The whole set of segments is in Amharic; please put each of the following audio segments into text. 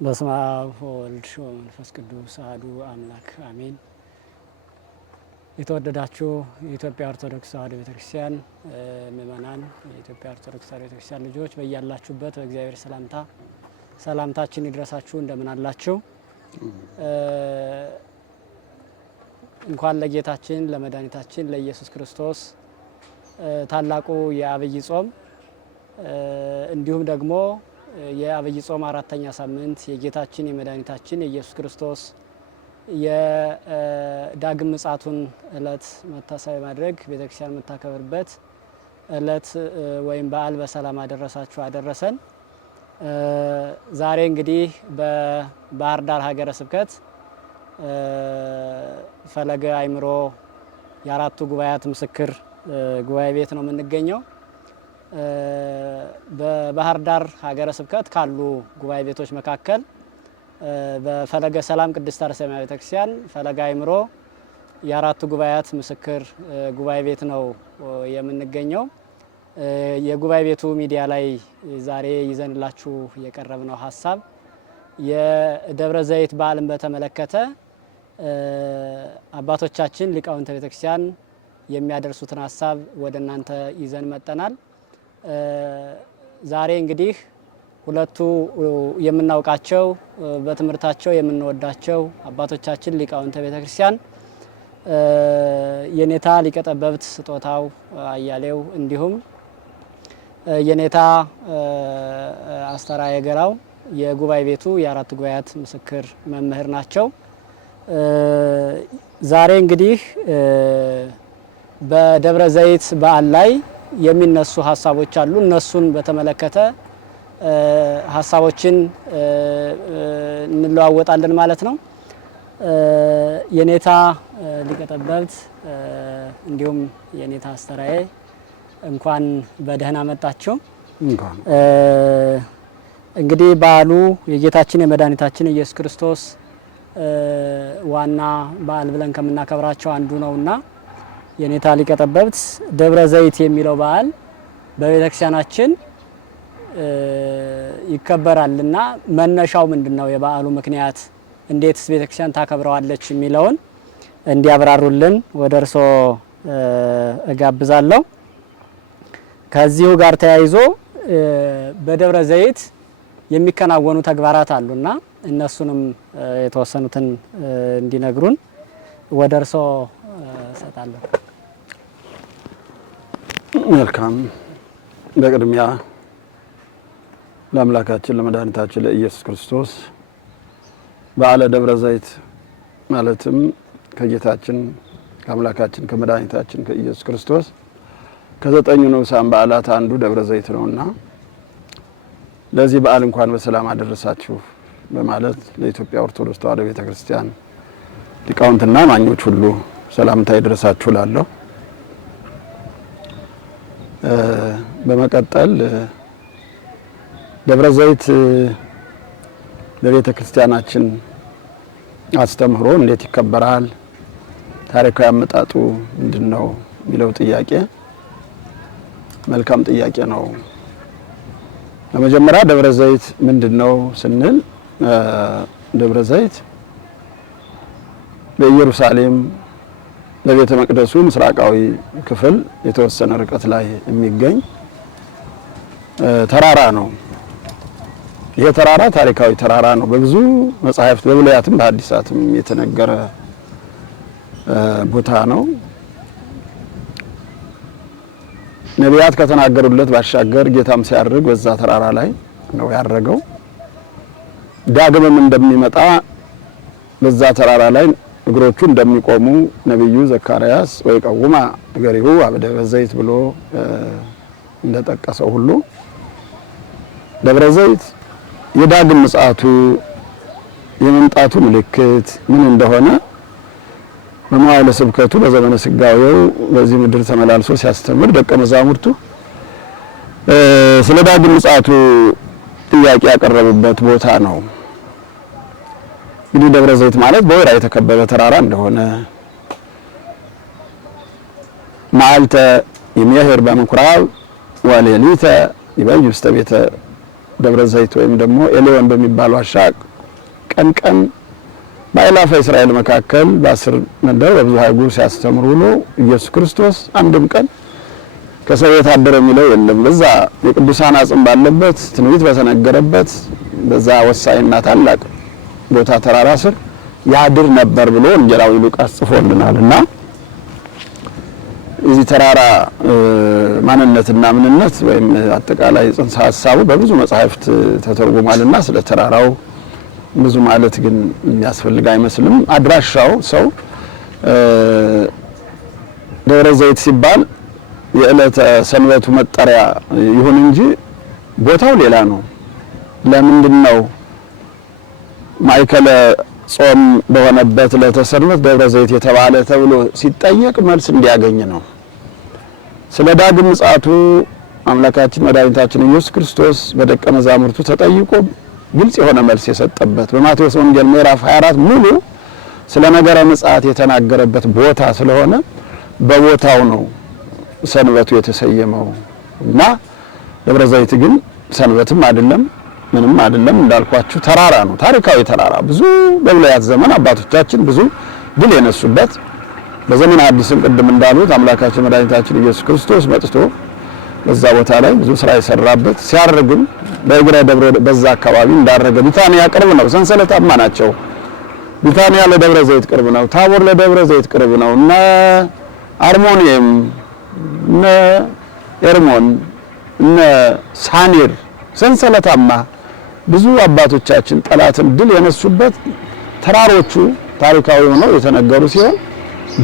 በስመ አብ ወወልድ ወመንፈስ ቅዱስ አሐዱ አምላክ አሜን። የተወደዳችሁ የኢትዮጵያ ኦርቶዶክስ ተዋሕዶ ቤተክርስቲያን ምእመናን፣ የኢትዮጵያ ኦርቶዶክስ ተዋሕዶ ቤተክርስቲያን ልጆች በያላችሁበት በእግዚአብሔር ሰላምታችን ይድረሳችሁ። እንደምን አላችሁ? እንኳን ለጌታችን ለመድኃኒታችን ለኢየሱስ ክርስቶስ ታላቁ የአብይ ጾም እንዲሁም ደግሞ የአብይ ጾም አራተኛ ሳምንት የጌታችን የመድኃኒታችን የኢየሱስ ክርስቶስ የዳግም ምጽአቱን እለት መታሰቢያ ማድረግ ቤተክርስቲያን የምታከብርበት እለት ወይም በዓል በሰላም አደረሳችሁ አደረሰን። ዛሬ እንግዲህ በባህር ዳር ሀገረ ስብከት ፈለገ አእምሮ የአራቱ ጉባኤያት ምስክር ጉባኤ ቤት ነው የምንገኘው። በባህር ዳር ሀገረ ስብከት ካሉ ጉባኤ ቤቶች መካከል በፈለገ ሰላም ቅድስት አርሴማ ቤተክርስቲያን ፈለገ አእምሮ የአራቱ ጉባኤያት ምስክር ጉባኤ ቤት ነው የምንገኘው። የጉባኤ ቤቱ ሚዲያ ላይ ዛሬ ይዘንላችሁ የቀረብነው ሀሳብ የደብረ ዘይት በዓልን በተመለከተ አባቶቻችን ሊቃውንተ ቤተክርስቲያን የሚያደርሱትን ሀሳብ ወደ እናንተ ይዘን መጠናል። ዛሬ እንግዲህ ሁለቱ የምናውቃቸው በትምህርታቸው የምንወዳቸው አባቶቻችን ሊቃውንተ ቤተክርስቲያን የኔታ ሊቀ ጠበብት ስጦታው አያሌው እንዲሁም የኔታ አስተራየ ገራው የጉባኤ ቤቱ የአራቱ ጉባኤያት ምስክር መምህር ናቸው። ዛሬ እንግዲህ በደብረ ዘይት በዓል ላይ የሚነሱ ሀሳቦች አሉ። እነሱን በተመለከተ ሀሳቦችን እንለዋወጣለን ማለት ነው። የኔታ ሊቀ ጠበብት እንዲሁም የኔታ አስተራየ እንኳን በደህና መጣችሁ። እንግዲህ በዓሉ የጌታችን የመድኃኒታችን ኢየሱስ ክርስቶስ ዋና በዓል ብለን ከምናከብራቸው አንዱ ነውና የኔታ ሊቀ ጠበብት ደብረ ዘይት የሚለው በዓል በቤተክርስቲያናችን ይከበራልና መነሻው ምንድነው? የበዓሉ ምክንያት እንዴትስ ቤተክርስቲያን ታከብረዋለች የሚለውን እንዲያብራሩልን ወደ እርሶ እጋብዛለሁ። ከዚሁ ጋር ተያይዞ በደብረ ዘይት የሚከናወኑ ተግባራት አሉና እነሱንም የተወሰኑትን እንዲነግሩን ወደ እርሶ እሰጣለሁ። መልካም። በቅድሚያ ለአምላካችን ለመድኃኒታችን ለኢየሱስ ክርስቶስ በዓለ ደብረ ዘይት ማለትም ከጌታችን ከአምላካችን ከመድኃኒታችን ከኢየሱስ ክርስቶስ ከዘጠኙ ንዑሳን በዓላት አንዱ ደብረ ዘይት ነውና ለዚህ በዓል እንኳን በሰላም አደረሳችሁ በማለት ለኢትዮጵያ ኦርቶዶክስ ተዋሕዶ ቤተክርስቲያን ሊቃውንትና አማኞች ሁሉ ሰላምታ ይድረሳችሁ እላለሁ። በመቀጠል ደብረ ዘይት በቤተ ክርስቲያናችን አስተምህሮ እንዴት ይከበራል፣ ታሪካዊ አመጣጡ ምንድነው የሚለው ጥያቄ መልካም ጥያቄ ነው። በመጀመሪያ ደብረ ዘይት ምንድነው ስንል ደብረ ዘይት በኢየሩሳሌም በቤተ መቅደሱ ምስራቃዊ ክፍል የተወሰነ ርቀት ላይ የሚገኝ ተራራ ነው። ይሄ ተራራ ታሪካዊ ተራራ ነው። በብዙ መጻሕፍት በብሉያትም በሐዲሳትም የተነገረ ቦታ ነው። ነቢያት ከተናገሩለት ባሻገር ጌታም ሲያርግ በዛ ተራራ ላይ ነው ያረገው። ዳግምም እንደሚመጣ በዛ ተራራ ላይ እግሮቹ እንደሚቆሙ ነብዩ ዘካርያስ ወይ ቀውማ እገሪሁ አበደብረ ዘይት ብሎ እንደጠቀሰው ሁሉ ደብረ ዘይት የዳግም ምጽአቱ የመምጣቱ ምልክት ምን እንደሆነ በመዋዕለ ስብከቱ በዘመነ ስጋዌው በዚህ ምድር ተመላልሶ ሲያስተምር ደቀ መዛሙርቱ ስለ ዳግም ምጽአቱ ጥያቄ ያቀረቡበት ቦታ ነው። እንግዲህ ደብረ ዘይት ማለት በወይራ የተከበበ ተራራ እንደሆነ መዓልተ ይሜህር በምኩራብ ወሌሊተ ይበይ ውስተ ቤተ ደብረ ዘይት ወይም ደግሞ ኤሌዮን በሚባል ዋሻ ቀን ቀን በአእላፈ እስራኤል መካከል በ10 መንደር በብዙ ሀገር ሲያስተምሩ ውሎ ኢየሱስ ክርስቶስ አንድም ቀን ከሰው የታደረ የሚለው የለም። በዛ የቅዱሳን አጽም ባለበት ትንቢት በተነገረበት በዛ ወሳኝና ታላቅ ቦታ ተራራ ስር ያድር ነበር ብሎ ወንጌላዊ ሉቃስ ጽፎልናልና እዚህ ተራራ ማንነትና ምንነት ወይም አጠቃላይ ጽንሰ ሐሳቡ በብዙ መጻሕፍት ተተርጉሟልና ስለ ተራራው ብዙ ማለት ግን የሚያስፈልግ አይመስልም። አድራሻው ሰው ደብረ ዘይት ሲባል የዕለተ ሰንበቱ መጠሪያ ይሁን እንጂ ቦታው ሌላ ነው። ለምንድነው ማይከለ ጾም በሆነበት ለተሰንበት ደብረ ዘይት የተባለ ተብሎ ሲጠየቅ መልስ እንዲያገኝ ነው። ስለ ዳግም ምጽአቱ አምላካችን መድኃኒታችን ኢየሱስ ክርስቶስ በደቀ መዛሙርቱ ተጠይቆ ግልጽ የሆነ መልስ የሰጠበት በማቴዎስ ወንጌል ምዕራፍ 24 ሙሉ ስለ ነገረ ምጽአት የተናገረበት ቦታ ስለሆነ በቦታው ነው ሰንበቱ የተሰየመው እና ደብረ ዘይት ግን ሰንበትም አይደለም ምንም አይደለም እንዳልኳችሁ ተራራ ነው። ታሪካዊ ተራራ ብዙ በብሉያት ዘመን አባቶቻችን ብዙ ድል የነሱበት በዘመነ አዲስም ቅድም እንዳሉት አምላካችን መድኃኒታችን ኢየሱስ ክርስቶስ መጥቶ በዛ ቦታ ላይ ብዙ ስራ የሰራበት ሲያርግም በእግረ ደብረ በዛ አካባቢ እንዳረገ ቢታንያ ቅርብ ነው። ሰንሰለታማ ናቸው። ቢታንያ ለደብረ ዘይት ቅርብ ነው። ታቦር ለደብረ ዘይት ቅርብ ነው። እና አርሞኒየም እና ኤርሞን እና ሳኒር ሰንሰለታማ ብዙ አባቶቻችን ጠላትን ድል የነሱበት ተራሮቹ ታሪካዊ ሆነው የተነገሩ ሲሆን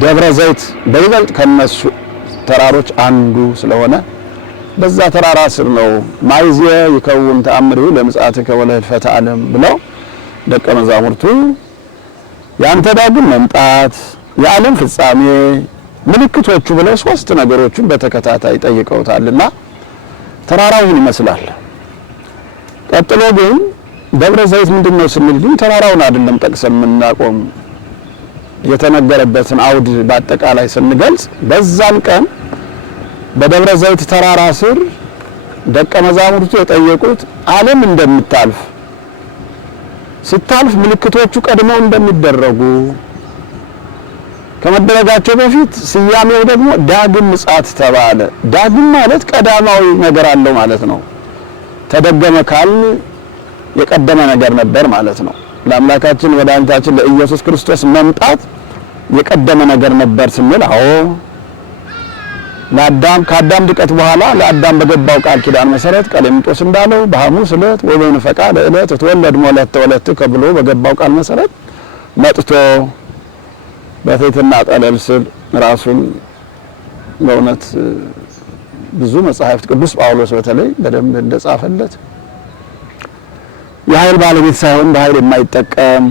ደብረ ዘይት በይበልጥ ከነሱ ተራሮች አንዱ ስለሆነ በዛ ተራራ ስር ነው ማይዘ ይከውን ተአምሩ ለምጽአትከ ወለህልፈተ ዓለም ብለው ደቀ መዛሙርቱ ያንተ ዳግም መምጣት የዓለም ፍጻሜ ምልክቶቹ ብለው 3 ነገሮችን በተከታታይ ጠይቀውታልና ተራራው ምን ይመስላል? ቀጥሎ ግን ደብረ ዘይት ምንድነው ስንል ግን ተራራውን አይደለም ጠቅሰን የምናቆም የተነገረበትን አውድ በአጠቃላይ ስንገልጽ በዛን ቀን በደብረ ዘይት ተራራ ስር ደቀ መዛሙርቱ የጠየቁት ዓለም እንደምታልፍ ስታልፍ ምልክቶቹ ቀድመው እንደሚደረጉ ከመደረጋቸው በፊት ስያሜው ደግሞ ዳግም ምጽአት ተባለ። ዳግም ማለት ቀዳማዊ ነገር አለው ማለት ነው። ተደገመ ካል የቀደመ ነገር ነበር ማለት ነው። ለአምላካችን ወዳንታችን ለኢየሱስ ክርስቶስ መምጣት የቀደመ ነገር ነበር ስንል አዎ ከአዳም ድቀት በኋላ ለአዳም በገባው ቃል ኪዳን መሰረት ቀሌምንጦስ እንዳለው በሐሙስ ዕለት ወበንፈቃ ለዕለት ተወለድ ሞለት ተወለት ከብሎ በገባው ቃል መሰረት መጥቶ በትሕትና ጠለል ስር ራሱን በእውነት ብዙ መጻሕፍት ቅዱስ ጳውሎስ በተለይ በደንብ እንደጻፈለት የኃይል ባለቤት ሳይሆን በኃይል የማይጠቀም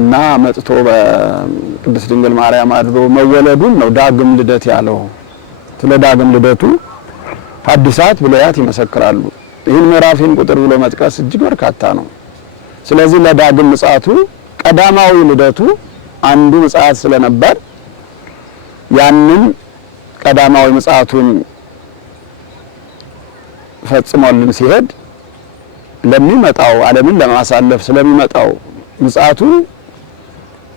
እና መጥቶ በቅድስት ድንግል ማርያም አድሮ መወለዱን ነው ዳግም ልደት ያለው። ስለ ዳግም ልደቱ ሐዲሳት ብሉያት ይመሰክራሉ። ይህን ምዕራፍን ቁጥር ብሎ መጥቀስ እጅግ በርካታ ነው። ስለዚህ ለዳግም ምጽአቱ ቀዳማዊ ልደቱ አንዱ ምጽአት ስለነበር ያንን ቀዳማዊ ምጽአቱን ፈጽሞልን ሲሄድ ለሚመጣው ዓለምን ለማሳለፍ ስለሚመጣው ምጽአቱ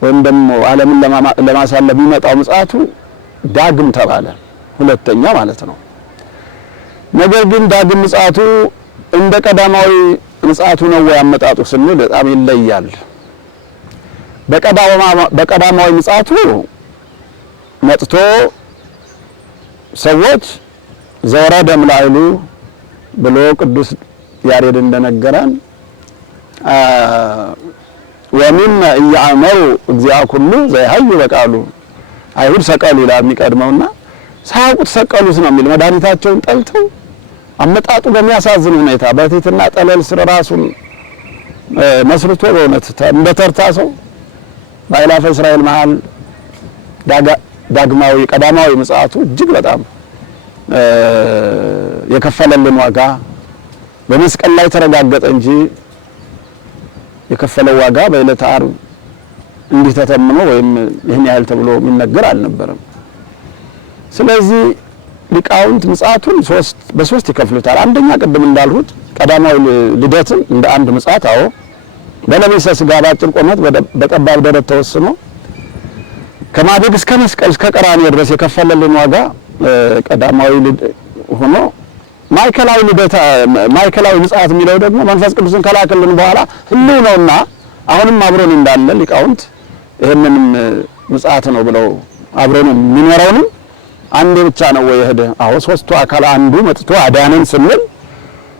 ወይም ደግሞ ዓለምን ለማሳለፍ የሚመጣው ምጽአቱ ዳግም ተባለ፣ ሁለተኛ ማለት ነው። ነገር ግን ዳግም ምጽአቱ እንደ ቀዳማዊ ምጽአቱ ነው ወይ አመጣጡ ስንል በጣም ይለያል። በቀዳማዊ ምጽአቱ መጥቶ ሰዎች ዘወረደ እምላዕሉ ብሎ ቅዱስ ያሬድ እንደነገረን ወሚን እያመሩ እግዚአ ኩሉ ዘይሃዩ በቃሉ አይሁድ ሰቀሉ ይላል የሚቀድመውና ሳያውቁት ሰቀሉት ነው የሚል መድኃኒታቸውን ጠልተው አመጣጡ በሚያሳዝን ሁኔታ በትሕትና ጠለል ስር ራሱን መስርቶ በእውነት እንደ ተርታ ሰው በአእላፈ እስራኤል መሃል ዳግማዊ ቀዳማዊ ምጽአቱ እጅግ በጣም የከፈለልን ዋጋ በመስቀል ላይ ተረጋገጠ እንጂ የከፈለው ዋጋ በዕለተ ዓርብ እንዲህ ተተምኖ ወይም ይህን ያህል ተብሎ የሚነገር አልነበረም። ስለዚህ ሊቃውንት ምጽአቱን በሶስት ይከፍሉታል። አንደኛ ቅድም እንዳልሁት ቀዳማዊ ልደትን እንደ አንድ ምጽአት አዎ በለበሰ ሥጋ በአጭር ቁመት በጠባብ ደረት ተወስኖ ከማደግ እስከ መስቀል እስከ ቀራንዮ ድረስ የከፈለልን ዋጋ ቀዳማዊ ሆኖ ማዕከላዊ ምጽአት የሚለው ደግሞ መንፈስ ቅዱስን ከላከልን በኋላ ህልው ነውና አሁንም አብሮን እንዳለ ሊቃውንት ይሄንንም ምጽአት ነው ብለው አብሮን የሚኖረውንም አንድ ብቻ ነው ወይ ሄደ አዎ ሶስቱ አካል አንዱ መጥቶ አዳነን ስንል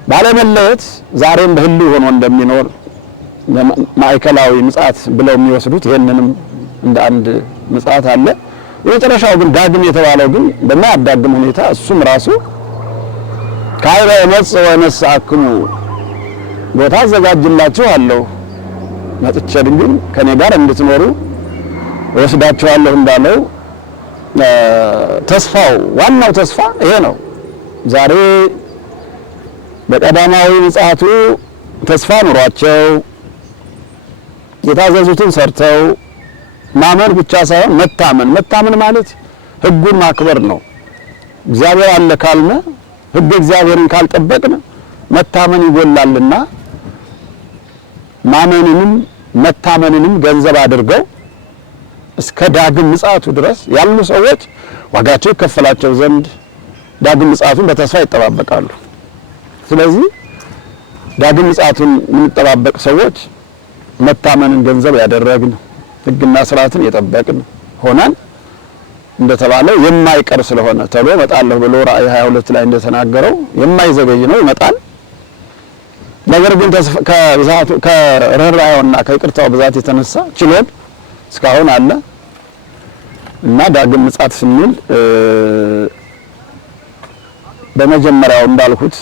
ባለመለየት ዛሬም በህልው ሆኖ እንደሚኖር ማዕከላዊ ምጽአት ብለው የሚወስዱት ይሄንንም እንደ አንድ ምጽአት አለ። የመጨረሻው ግን ዳግም የተባለው ግን በማያዳግም ሁኔታ እሱም ራሱ ካይበ መጽ ወነሳክሙ ቦታ አዘጋጅላችኋለሁ መጥቼ ድንግል ከኔ ጋር እንድትኖሩ ወስዳችኋለሁ እንዳለው ተስፋው ዋናው ተስፋ ይሄ ነው። ዛሬ በቀዳማዊ ምጽአቱ ተስፋ ኑሯቸው የታዘዙትን ሰርተው ማመን ብቻ ሳይሆን መታመን ማለት ህጉን ማክበር ነው። እግዚአብሔር አለ ካልነ ህግ እግዚአብሔርን ካልጠበቅን መታመን ይጎላልና ማመንንም መታመንንም ገንዘብ አድርገው እስከ ዳግም ምጽአቱ ድረስ ያሉ ሰዎች ዋጋቸው ይከፈላቸው ዘንድ ዳግም ምጽአቱን በተስፋ ይጠባበቃሉ። ስለዚህ ዳግም ምጽአቱን የምንጠባበቅ ሰዎች መታመንን ገንዘብ ያደረግን ህግና ስርዓትን የጠበቅን ሆነን እንደተባለው የማይቀር ስለሆነ ተሎ እመጣለሁ ብሎ ራእይ 22 ላይ እንደተናገረው የማይዘገይ ነው ይመጣል። ነገር ግን ከርኅራኄውና ከይቅርታው ብዛት የተነሳ ችሎን እስካሁን አለ እና ዳግም ምጽአት ስንል በመጀመሪያው እንዳልኩት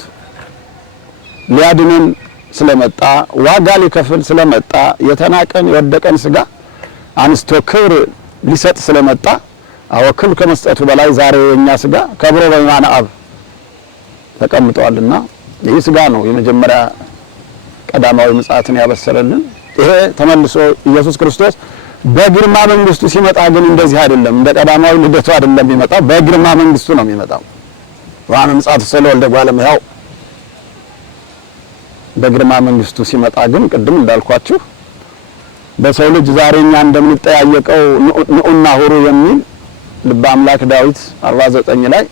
ሊያድነን ስለመጣ ዋጋ ሊከፍል ስለመጣ የተናቀን የወደቀን ስጋ አንስቶ ክብር ሊሰጥ ስለመጣ አዎ ክብር ከመስጠቱ በላይ ዛሬ የኛ ስጋ ከብሮ በማነ አብ ተቀምጧልና ይህ ስጋ ነው የመጀመሪያ ቀዳማዊ ምጽአትን ያበሰረልን። ይሄ ተመልሶ ኢየሱስ ክርስቶስ በግርማ መንግስቱ ሲመጣ ግን እንደዚህ አይደለም፣ እንደ ቀዳማዊ ልደቱ አይደለም የሚመጣው፣ በግርማ መንግስቱ ነው የሚመጣው። ዋና ምጽአቱ ስለወልደ ጓለም ያው በግርማ መንግስቱ ሲመጣ ግን ቅድም እንዳልኳችሁ በሰው ልጅ ዛሬኛ እንደምንጠያየቀው ንዑና ሁሩ የሚል ልበ አምላክ ዳዊት 49 ላይ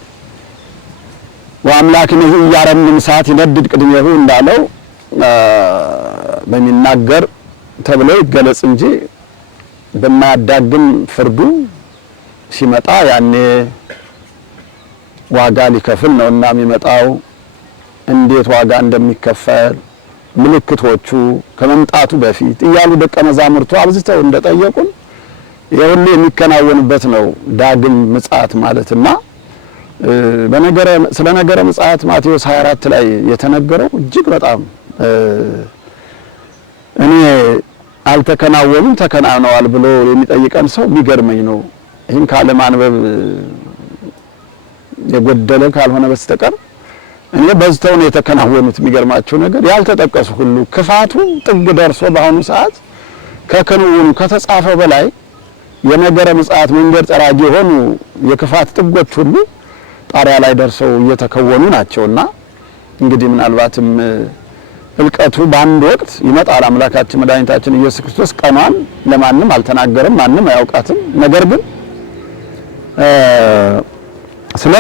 ወአምላክነሁ ያረምም ሰዓት ይነድድ ቅድሜሁ እንዳለው በሚናገር ተብሎ ይገለጽ እንጂ በማያዳግም ፍርዱ ሲመጣ ያኔ ዋጋ ሊከፍል ነውና የሚመጣው። እንዴት ዋጋ እንደሚከፈል ምልክቶቹ ከመምጣቱ በፊት እያሉ ደቀ መዛሙርቱ አብዝተው እንደጠየቁን የሁሉ የሚከናወንበት ነው ዳግም ምጽአት ማለትና ስለ ነገረ ምጽአት ማቴዎስ 24 ላይ የተነገረው እጅግ በጣም እኔ አልተከናወኑም ተከናውነዋል ብሎ የሚጠይቀን ሰው የሚገርመኝ ነው። ይህን ካለ ማንበብ የጎደለ ካልሆነ በስተቀር እኔ በዝተው ነው የተከናወኑት። የሚገርማቸው ነገር ያልተጠቀሱ ሁሉ ክፋቱ ጥግ ደርሶ በአሁኑ ሰዓት ከከንውኑ ከተጻፈው በላይ የነገረ ምጽአት መንገድ ጠራጊ የሆኑ የክፋት ጥጎች ሁሉ ጣሪያ ላይ ደርሰው እየተከወኑ ናቸውና እንግዲህ ምናልባትም ህልቀቱ በአንድ ወቅት ይመጣል። አምላካችን መድኃኒታችን ኢየሱስ ክርስቶስ ቀኗን ለማንም አልተናገረም፣ ማንም አያውቃትም። ነገር ግን ስለ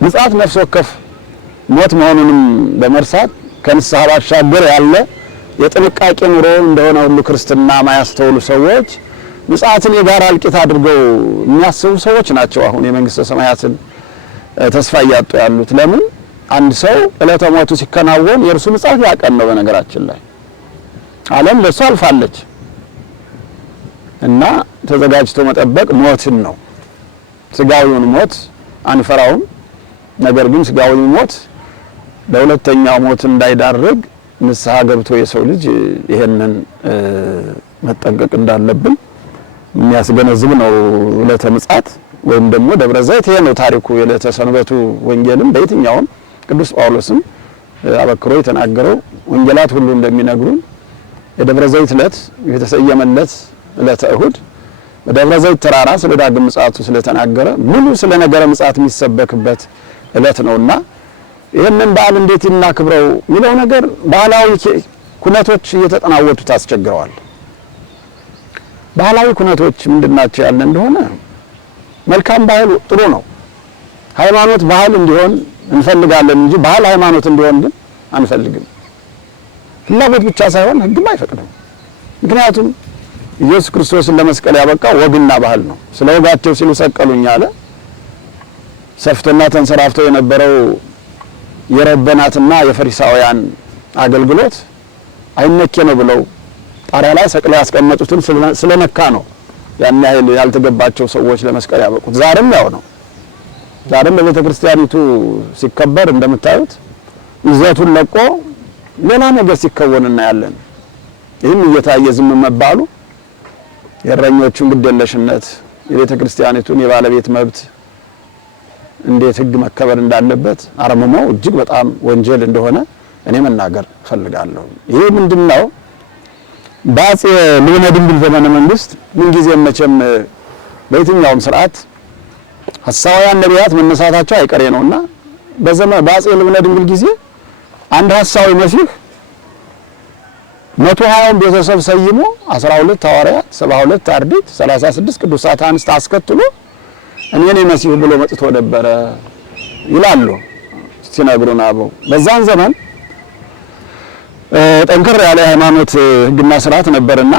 ምጽአት ነፍስ ወከፍ ሞት መሆኑንም በመርሳት ከንስሐ ባሻገር ያለ የጥንቃቄ ኑሮ እንደሆነ ሁሉ ክርስትና ማያስተውሉ ሰዎች ምጽአትን የጋራ እልቂት አድርገው የሚያስቡ ሰዎች ናቸው አሁን የመንግስተ ሰማያትን ተስፋ እያጡ ያሉት። ለምን አንድ ሰው ዕለተ ሞቱ ሲከናወን የእርሱ ምጽአት ያቀን ነው። በነገራችን ላይ ዓለም ለሱ አልፋለች እና ተዘጋጅቶ መጠበቅ ሞትን ነው። ስጋዊውን ሞት አንፈራውም። ነገር ግን ስጋዊ ሞት ለሁለተኛው ሞት እንዳይዳርግ ንስሐ ገብቶ የሰው ልጅ ይሄንን መጠንቀቅ እንዳለብን የሚያስገነዝብ ነው ዕለተ ምጽአት ወይም ደግሞ ደብረ ዘይት። ይሄ ነው ታሪኩ። የዕለተ ሰንበቱ ወንጌልም በየትኛውም ቅዱስ ጳውሎስም አበክሮ የተናገረው ወንጌላት ሁሉ እንደሚነግሩን የደብረ ዘይት ዕለት የተሰየመለት ዕለተ እሁድ በደብረ ዘይት ተራራ ስለ ዳግም ምጽአቱ ስለተናገረ ሙሉ ስለ ነገረ ምጽአት የሚሰበክበት ዕለት ነውና ይሄንን በዓል እንዴት እናክብረው የሚለው ነገር ባህላዊ ኩነቶች እየተጠናወቱ ታስቸግረዋል። ባህላዊ ኩነቶች ምንድናቸው ያልን እንደሆነ መልካም ባህል ጥሩ ነው። ሃይማኖት ባህል እንዲሆን እንፈልጋለን እንጂ ባህል ሃይማኖት እንዲሆን ግን አንፈልግም። ፍላጎት ብቻ ሳይሆን ሕግም አይፈቅድም። ምክንያቱም ኢየሱስ ክርስቶስን ለመስቀል ያበቃው ወግና ባህል ነው። ስለ ወጋቸው ሲሉ ሰቀሉኝ አለ። ሰፍቶና ተንሰራፍቶ የነበረው የረበናትና የፈሪሳውያን አገልግሎት አይነኬ ነው ብለው ጣሪያ ላይ ሰቅለው ያስቀመጡትን ስለነካ ነው ያን ያህል ያልተገባቸው ሰዎች ለመስቀል ያበቁት። ዛሬም ያው ነው። ዛሬም በቤተ ክርስቲያኒቱ ሲከበር እንደምታዩት ይዘቱን ለቆ ሌላ ነገር ሲከወን እናያለን። ይህም እየታየ ዝም መባሉ የእረኞቹን ግዴለሽነት የቤተ ክርስቲያኒቱን የባለቤት መብት እንዴት ሕግ መከበር እንዳለበት አርምሞ እጅግ በጣም ወንጀል እንደሆነ እኔ መናገር ፈልጋለሁ። ይሄ ምንድነው? በአፄ ልብነ ድንግል ዘመነ መንግስት ምን ጊዜ መቼም በየትኛውም ስርዓት ሐሳውያን ነቢያት መነሳታቸው አይቀሬ ነውና በአፄ ልብነ ድንግል ጊዜ አንድ ሐሳዊ መሲህ 120 ቤተሰብ ሰይሞ 12 ሐዋርያት 72 አርድእት 36 ቅዱሳት አንስት አስከትሎ እኔ ነኝ መሲሁ ብሎ መጥቶ ነበረ ይላሉ ሲነግሩን አበው። በዛን ዘመን ጠንከር ያለ ሃይማኖት ሕግና ስርዓት ነበርና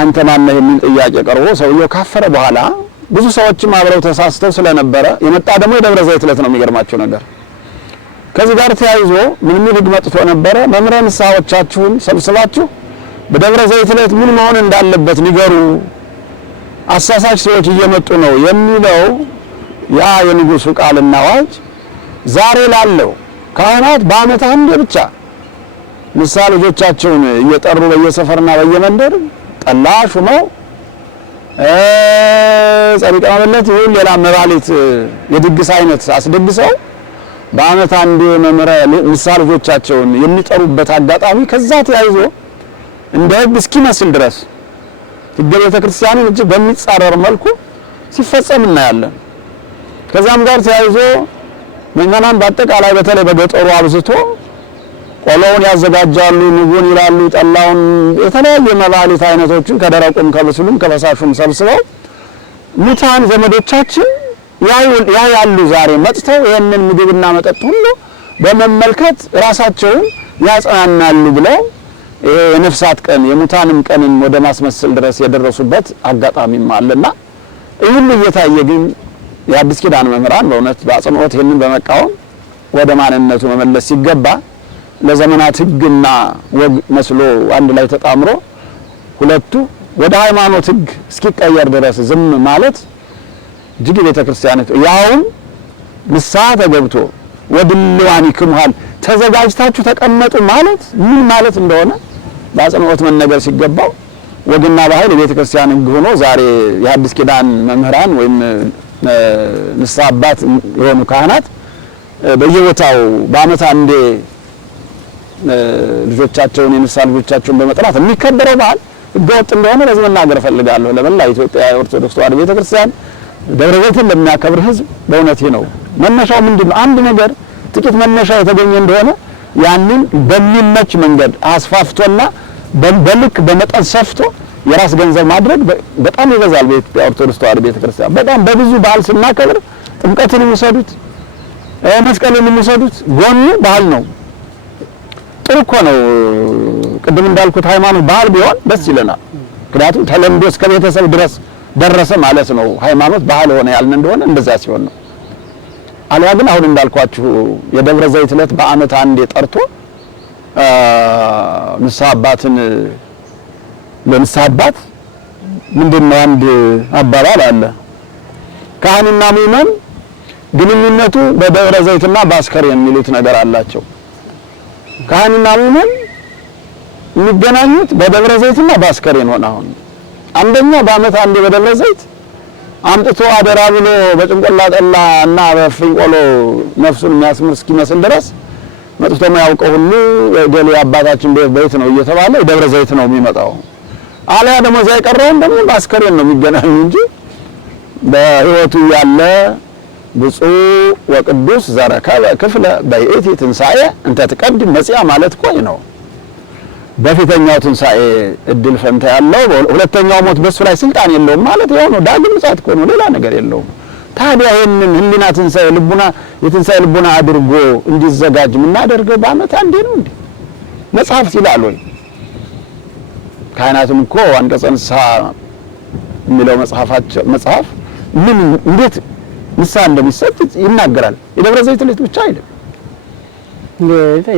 አንተ ማን ነህ የሚል ጥያቄ ቀርቦ ሰውየው ካፈረ በኋላ ብዙ ሰዎችም አብረው ተሳስተው ስለነበረ የመጣ ደግሞ የደብረ ዘይት ዕለት ነው። የሚገርማቸው ነገር ከዚህ ጋር ተያይዞ ምን ሕግ መጥቶ ነበረ? መምህረ ንስሐዎቻችሁን ሰብስባችሁ በደብረ ዘይት ዕለት ምን መሆን እንዳለበት ንገሩ፣ አሳሳች ሰዎች እየመጡ ነው የሚለው ያ የንጉሱ ቃልና አዋጅ ዛሬ ላለው ካህናት በዓመት አንዴ ብቻ ንስሐ ልጆቻቸውን እየጠሩ በየሰፈርና በየመንደር ጠላ ሹመው ጸሪቀ መበለት ይሁን ሌላ መባሌት የድግስ አይነት አስደግሰው በዓመት አንዴ መምህረ ንስሐ ልጆቻቸውን የሚጠሩበት አጋጣሚ ከዛ ተያይዞ እንደ ሕግ እስኪመስል ድረስ ሕገ ቤተ ክርስቲያንን እጅግ በሚጻረር መልኩ ሲፈጸም እናያለን። ከዛም ጋር ተያይዞ ምዕመናን በአጠቃላይ በተለይ በገጠሩ አብዝቶ ቆሎውን ያዘጋጃሉ፣ ንጉን ይላሉ፣ ጠላውን የተለያየ መባሊት አይነቶችን ከደረቁም ከብስሉም ከፈሳሹም ሰብስበው ሙታን ዘመዶቻችን ያሉ ዛሬ መጥተው ይህንን ምግብና መጠጥ ሁሉ በመመልከት ራሳቸውን ያጽናናሉ ብለው የነፍሳት ቀን የሙታንም ቀንን ወደ ማስመሰል ድረስ የደረሱበት አጋጣሚም አለና ይሁን እየታየ ግን የአዲስ ኪዳን መምህራን በእውነት በአጽንኦት ይህንን በመቃወም ወደ ማንነቱ መመለስ ሲገባ ለዘመናት ሕግና ወግ መስሎ አንድ ላይ ተጣምሮ ሁለቱ ወደ ሃይማኖት ሕግ እስኪቀየር ድረስ ዝም ማለት እጅግ ቤተ ክርስቲያኒቱ ያውም ንስሐ ተገብቶ ወድልዋኒክሙ ሀል ተዘጋጅታችሁ ተቀመጡ ማለት ምን ማለት እንደሆነ በአጽንኦት መነገር ሲገባው ወግና ባህል የቤተ ክርስቲያን ሕግ ሆኖ ዛሬ የአዲስ ኪዳን መምህራን ወይም ንስሐ አባት የሆኑ ካህናት በየቦታው በዓመት አንዴ ልጆቻቸውን የንስሐ ልጆቻቸውን በመጥራት የሚከበረው ባህል ሕገወጥ እንደሆነ ለዚህ መናገር እፈልጋለሁ። ለመላ ኢትዮጵያ ኦርቶዶክስ ተዋሕዶ ቤተ ክርስቲያን ደብረ ዘይትን ለሚያከብር ሕዝብ በእውነት ነው። መነሻው ምንድነው? አንድ ነገር ጥቂት መነሻ የተገኘ እንደሆነ ያንን በሚመች መንገድ አስፋፍቶና በልክ በመጠን ሰፍቶ የራስ ገንዘብ ማድረግ በጣም ይበዛል። በኢትዮጵያ ኦርቶዶክስ ተዋሕዶ ቤተክርስቲያን በጣም በብዙ ባህል ስናከብር ጥምቀትን የሚሰዱት መስቀልን የሚሰዱት ጎኑ ባህል ነው። ጥሩ እኮ ነው። ቅድም እንዳልኩት ሃይማኖት ባህል ቢሆን ደስ ይለናል። ምክንያቱም ተለምዶ እስከ ቤተሰብ ድረስ ደረሰ ማለት ነው። ሃይማኖት ባህል ሆነ ያልን እንደሆነ እንደዛ ሲሆን ነው። አልያ ግን አሁን እንዳልኳችሁ የደብረ ዘይት ዕለት በዓመት አንዴ ጠርቶ ንስሐ አባትን ለንስሐ አባት ምንድነው አንድ አባባል አለ። ካህንና ምእመን ግንኙነቱ በደብረ ዘይትና በአስከሬን የሚሉት ነገር አላቸው። ካህንና ምእመን የሚገናኙት በደብረ ዘይትና በአስከሬን ሆነ። አሁን አንደኛ በዓመት አንዴ በደብረ ዘይት አምጥቶ አደራ ብሎ በጭንቆላ ጠላ እና በፍንቆሎ ነፍሱን የሚያስምር እስኪመስል ድረስ መጥቶ የማያውቀው ሁሉ ገሌ አባታችን ቤት ነው እየተባለ ደብረ ዘይት ነው የሚመጣው። አለያ ደግሞ እዚያ የቀረውን ደግሞ በአስከሬን ነው የሚገናኙ እንጂ በህይወቱ ያለ ብፁዕ ወቅዱስ ዘረከበ ክፍለ በይእቲ ትንሣኤ እንተ ትቀድም መጽያ ማለት ቆይ ነው። በፊተኛው ትንሣኤ እድል ፈንታ ያለው ሁለተኛው ሞት በሱ ላይ ስልጣን የለውም ማለት ይኸው ነው። ዳግም ምጽአት እኮ ነው፣ ሌላ ነገር የለውም። ታዲያ ይሄንን ህሊና ትንሣኤ ልቡና የትንሣኤ ልቡና አድርጎ እንዲዘጋጅ የምናደርገው በዓመት አንዴ ነው እንዴ? መጽሐፍት ይላል ወይ? ካህናቱም እኮ አንቀጸ ንስሐ የሚለው መጽሐፍ ምን እንዴት ንስሐ እንደሚሰጥ ይናገራል። የደብረ ዘይት ዕለት ብቻ አይደለም፣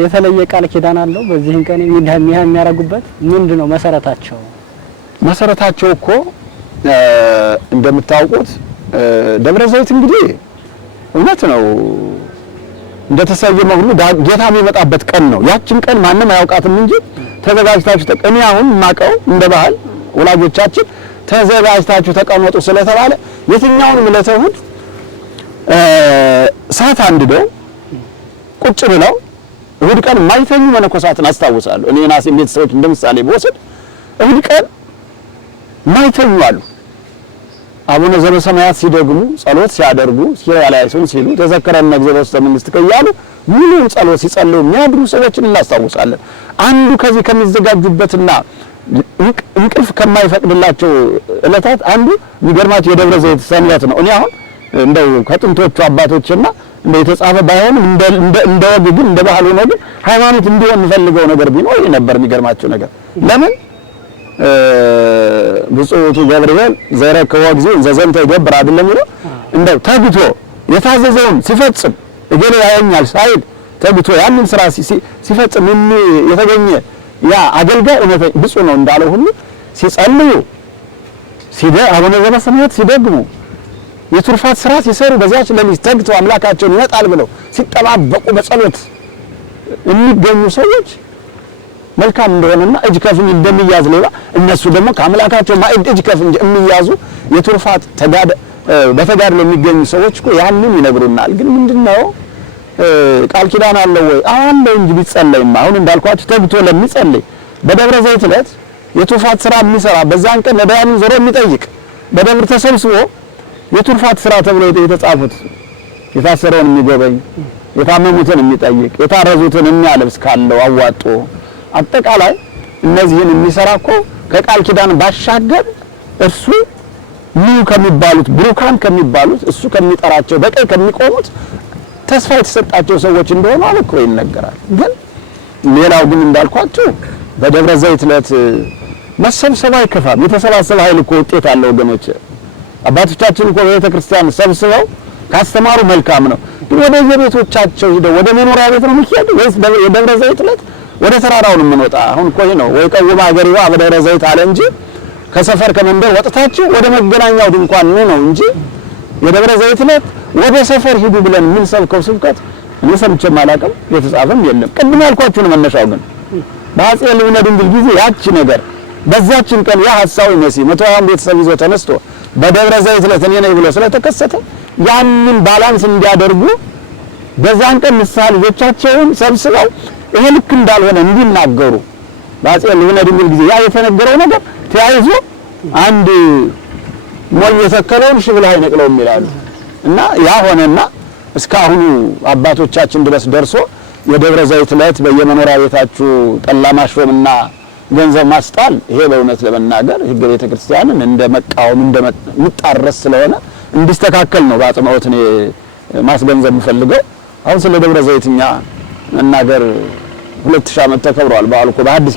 የተለየ ቃል ኪዳን አለው። በዚህን ቀን የሚያረጉበት ምንድነው መሰረታቸው? መሰረታቸው እኮ እንደምታውቁት ደብረ ዘይት እንግዲህ እውነት ነው እንደተሰየመ ሁሉ ጌታ የሚመጣበት ቀን ነው። ያችን ቀን ማንም አያውቃትም እንጂ ተዘጋጅታችሁ እኔ አሁን ማቀው እንደ ባህል ወላጆቻችን ተዘጋጅታችሁ ተቀመጡ ስለተባለ የትኛውንም ዕለተ እሑድ ሰዓት አንድደው ቁጭ ብለው እሑድ ቀን የማይተኙ መነኮሳትን አስታውሳለሁ። እኔ ናስ ቤተሰቦች እንደምሳሌ በወሰድ እሑድ ቀን የማይተኙ አሉ። አቡነ ዘበሰማያት ሲደግሙ ጸሎት ሲያደርጉ ሲያላይሱን ሲሉ ተዘከረነ እግዚአብሔር ውስተ መንግሥት እያሉ ሙሉ ጸሎት ሲጸልዩ የሚያድሩ ሰዎችን እናስታውሳለን። አንዱ ከዚህ ከሚዘጋጁበትና እንቅልፍ ከማይፈቅድላቸው ዕለታት አንዱ የሚገርማቸው የደብረ ዘይት ሰንበት ነው። እኔ አሁን እንደው ከጥንቶቹ አባቶችና እንደ የተጻፈ ባይሆን እንደ ወግ ግን እንደ ባህል ሆኖ ግን ሃይማኖት እንዲሆን እንፈልገው ነገር ቢኖር ይሄ ነበር። የሚገርማቸው ነገር ለምን ብፁዕ ገብርኤል ዘረከበ ጊዜ ዘዘንተ ይገብር አይደለም ይለው እንደው ተግቶ የታዘዘውን ሲፈጽም እገሌ ያየኛል ሳይል ተግቶ ያንን ስራ ሲፈጽም የተገኘ ያ አገልጋይ እውነተኛ ብፁዕ ነው እንዳለው ሁሉ ሲጸልዩ አቡነ ዘበሰማያት ሲደግሙ የቱርፋት ስራ ሲሰሩ በዚያች ለሊት ተግተው አምላካቸውን ይመጣል ብለው ሲጠባበቁ በጸሎት የሚገኙ ሰዎች መልካም እንደሆነና እጅ ከፍንጅ እንደሚያዝ ሌባ እነሱ ደግሞ ከአምላካቸው ማዕድ እጅ ከፍንጅ የሚያዙ የቱርፋት በተጋድሎ የሚገኙ ሰዎች እኮ ያንን ይነግሩናል። ግን ምንድነው ቃል ኪዳን አለው ወይ? አለው እንጂ ቢጸለይማ አሁን እንዳልኳችሁ ተግቶ ለሚጸልይ በደብረ ዘይት ዕለት የቱርፋት ስራ የሚሰራ በዛን ቀን ነዳያንን ዞሮ የሚጠይቅ በደብር ተሰብስቦ የቱርፋት ስራ ተብሎ የተጻፉት የታሰረውን የሚጎበኝ የታመሙትን የሚጠይቅ የታረዙትን የሚያለብስ ካለው አዋጦ አጠቃላይ እነዚህን የሚሰራ እኮ ከቃል ኪዳን ባሻገር እርሱ ምን ከሚባሉት ብሩካን ከሚባሉት እሱ ከሚጠራቸው በቀኝ ከሚቆሙት ተስፋ የተሰጣቸው ሰዎች እንደሆኑ አበክሮ ይነገራል። ግን ሌላው ግን እንዳልኳችሁ በደብረ ዘይት ዕለት መሰብሰብ አይከፋም። የተሰባሰበ ኃይል እኮ ውጤት አለው ወገኖች። አባቶቻችን እኮ በቤተ ክርስቲያን ሰብስበው ካስተማሩ መልካም ነው። ግን ወደ የቤቶቻቸው ሄደው ወደ መኖሪያ ቤት ነው የሚሄዱ ወይስ የደብረ ዘይት ዕለት ወደ ተራራው ነው የምንወጣ? አሁን እኮ ይሄ ነው ወይ ቀውማ ሀገሪዋ በደብረ ዘይት አለ እንጂ ከሰፈር ከመንደር ወጥታችሁ ወደ መገናኛው ድንኳን ነው እንጂ የደብረ ዘይት ዕለት ወደ ሰፈር ሂዱ ብለን ምን ሰብከው ስብከት እኔ ሰምቼም አላውቅም፣ የተጻፈም የለም። ቅድም ያልኳችሁ ነው መነሻው። ግን በአፄ ልብነ ድንግል ጊዜ ያቺ ነገር በዛችን ቀን ያ ሐሳዊ መሲህ 120 ቤተሰብ ይዞ ተነስቶ በደብረ ዘይት ዕለት እኔ ነኝ ብሎ ስለተከሰተ ያንን ባላንስ እንዲያደርጉ በዛን ቀን ንስሐ ልጆቻቸውን ሰብስበው ይሄ ልክ እንዳልሆነ እንዲናገሩ በአፄ ልብነ ድንግል ጊዜ ያ የተነገረው ነገር ተያይዞ አንድ ሞኝ የተከለውን ሽብል አይነቅለውም ይላሉ። እና ያ ሆነና እስካሁኑ አባቶቻችን ድረስ ደርሶ የደብረ ዘይት ዕለት በየመኖሪያ ቤታችሁ ጠላ ማሾምና ገንዘብ ማስጣል ይሄ በእውነት ለመናገር ሕገ ቤተ ክርስቲያንን እንደ መቃወም እንደምጣረስ ስለሆነ እንዲስተካከል ነው በአጽንኦት እኔ ማስገንዘብ የምፈልገው። አሁን ስለ ደብረ ዘይትኛ መናገር 2000 ዓመት ተከብሯል። በዓሉ እኮ በአዲስ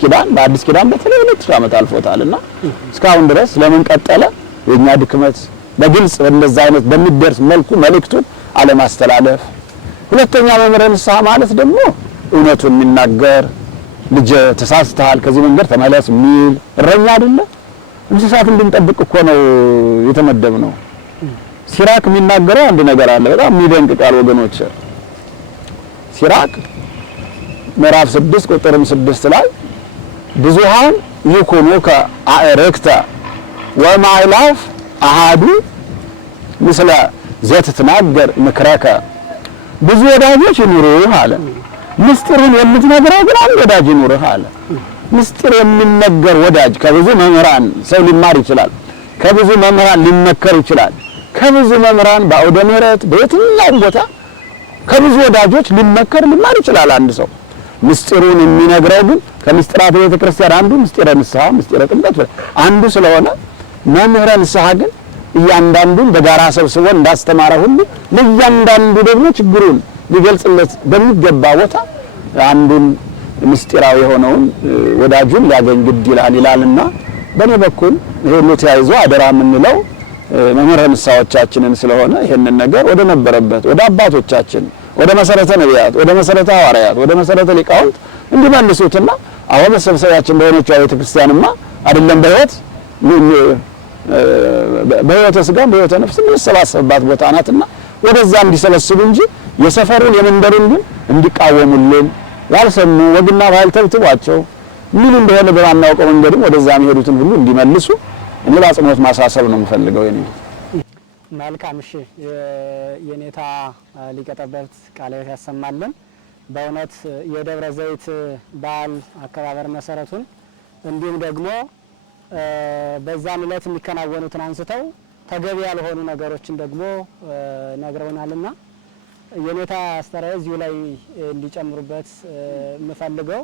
ኪዳን በተለይ 2000 ዓመት አልፎታልና እስካሁን ድረስ ለምን ቀጠለ? የኛ ድክመት በግልጽ እንደዛ አይነት በሚደርስ መልኩ መልእክቱን አለማስተላለፍ። ሁለተኛ መምህረ ንስሐ ማለት ደግሞ እውነቱን የሚናገር ልጅ ተሳስተሃል ከዚህ መንገድ ተመለስ የሚል እረኛ አይደለ። እንስሳት እንድንጠብቅ እኮ ነው የተመደብነው። ሲራክ የሚናገረው አንድ ነገር አለ በጣም የሚደንቅ ቃል ወገኖች። ሲራክ ምዕራፍ 6 ቁጥር 6 ላይ ብዙሃን ይኩኑ ከአእርክተ ወማይላፍ አሃዱ ምስለ ዘትትናገር ምክረከ፣ ብዙ ወዳጆች ይኑሩህ አለ። ምስጢርን የምትነግረው ግን አንድ ወዳጅ ይኑርህ አለ። ምስጢር የሚነገር ወዳጅ ከብዙ መምህራን ሰው ሊማር ይችላል። ከብዙ መምህራን ሊመከር ይችላል። ከብዙ መምህራን በአውደ ምሕረት በየትኛውም ቦታ ከብዙ ወዳጆች ሊመከር ሊማር ይችላል አንድ ሰው። ምስጢሩን የሚነግረው ግን ከምስጢራት ቤተክርስቲያን አንዱ ምስጢረ ንስሐ ምስጢረ ጥምቀት አንዱ ስለሆነ መምህረ ንስሐ ግን እያንዳንዱን በጋራ ሰብስቦ እንዳስተማረ ሁሉ ለእያንዳንዱ ደግሞ ችግሩን ሊገልጽለት በሚገባ ቦታ አንዱን ምስጢራዊ የሆነውን ወዳጁን ሊያገኝ ግድ ይላልና በእኔ በኩል ሁሉ ተያይዞ አደራ የምንለው መምህረ ንስሐዎቻችንን ስለሆነ ይሄንን ነገር ወደ ነበረበት ወደ አባቶቻችን ወደ መሰረተ ነቢያት ወደ መሰረተ ሐዋርያት ወደ መሰረተ ሊቃውንት እንዲመልሱትና አሁን መሰብሰቢያችን በሆነችው ቤተክርስቲያንማ አይደለም በሕይወተ ሥጋም በሕይወተ ነፍስ የምንሰባሰብባት ቦታ ናትና ወደዛ እንዲሰበስቡ እንጂ የሰፈሩን የመንደሩን ግን እንዲቃወሙልን ያልሰሙ ወግና ባህል ተብትቧቸው ምን እንደሆነ በማናውቀው መንገድም ወደዛ የሚሄዱትን ሁሉ እንዲመልሱ እኔ በአጽንኦት ማሳሰብ ነው የምፈልገው። የኔ መልካም እሺ፣ የኔታ ሊቀ ጠበብት ቃለ ሕይወት ያሰማልን። በእውነት የደብረ ዘይት በዓል አከባበር መሰረቱን እንዲሁም ደግሞ በዛም ዕለት የሚከናወኑትን አንስተው ተገቢ ያልሆኑ ነገሮችን ደግሞ ነግረውናልና የኔታ አስተራየ እዚሁ ላይ እንዲጨምሩበት የምፈልገው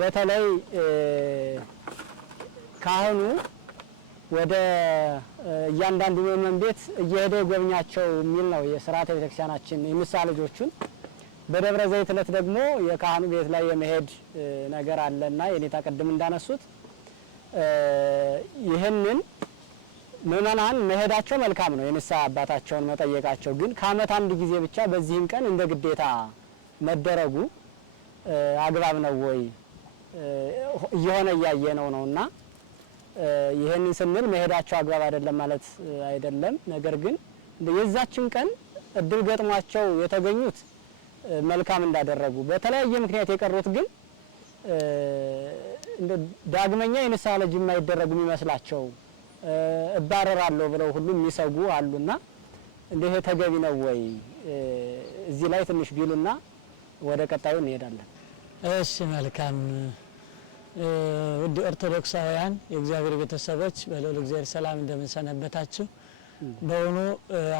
በተለይ ካህኑ ወደ እያንዳንዱ ምእመን ቤት እየሄደ ጎብኛቸው የሚል ነው የሥርዓተ ቤተክርስቲያናችን የንስሐ ልጆቹን። በደብረ ዘይት ዕለት ደግሞ የካህኑ ቤት ላይ የመሄድ ነገር አለና የኔታ ቅድም እንዳነሱት ይህንን ምእመናን መሄዳቸው መልካም ነው፣ የንስሐ አባታቸውን መጠየቃቸው። ግን ከዓመት አንድ ጊዜ ብቻ በዚህም ቀን እንደ ግዴታ መደረጉ አግባብ ነው ወይ? እየሆነ እያየ ነውና ይህንን ስንል መሄዳቸው አግባብ አይደለም ማለት አይደለም። ነገር ግን የዛችን ቀን እድል ገጥሟቸው የተገኙት መልካም እንዳደረጉ፣ በተለያየ ምክንያት የቀሩት ግን ዳግመኛ የንስሐ ልጅ የማይደረጉ የሚመስላቸው እባረራለሁ ብለው ሁሉ የሚሰጉ አሉና እንዴት ተገቢ ነው ወይ? እዚህ ላይ ትንሽ ቢሉና ወደ ቀጣዩ እንሄዳለን። እሺ መልካም። ውድ ኦርቶዶክሳውያን የእግዚአብሔር ቤተሰቦች በልዑል እግዚአብሔር ሰላም እንደምንሰነበታችሁ። በእውኑ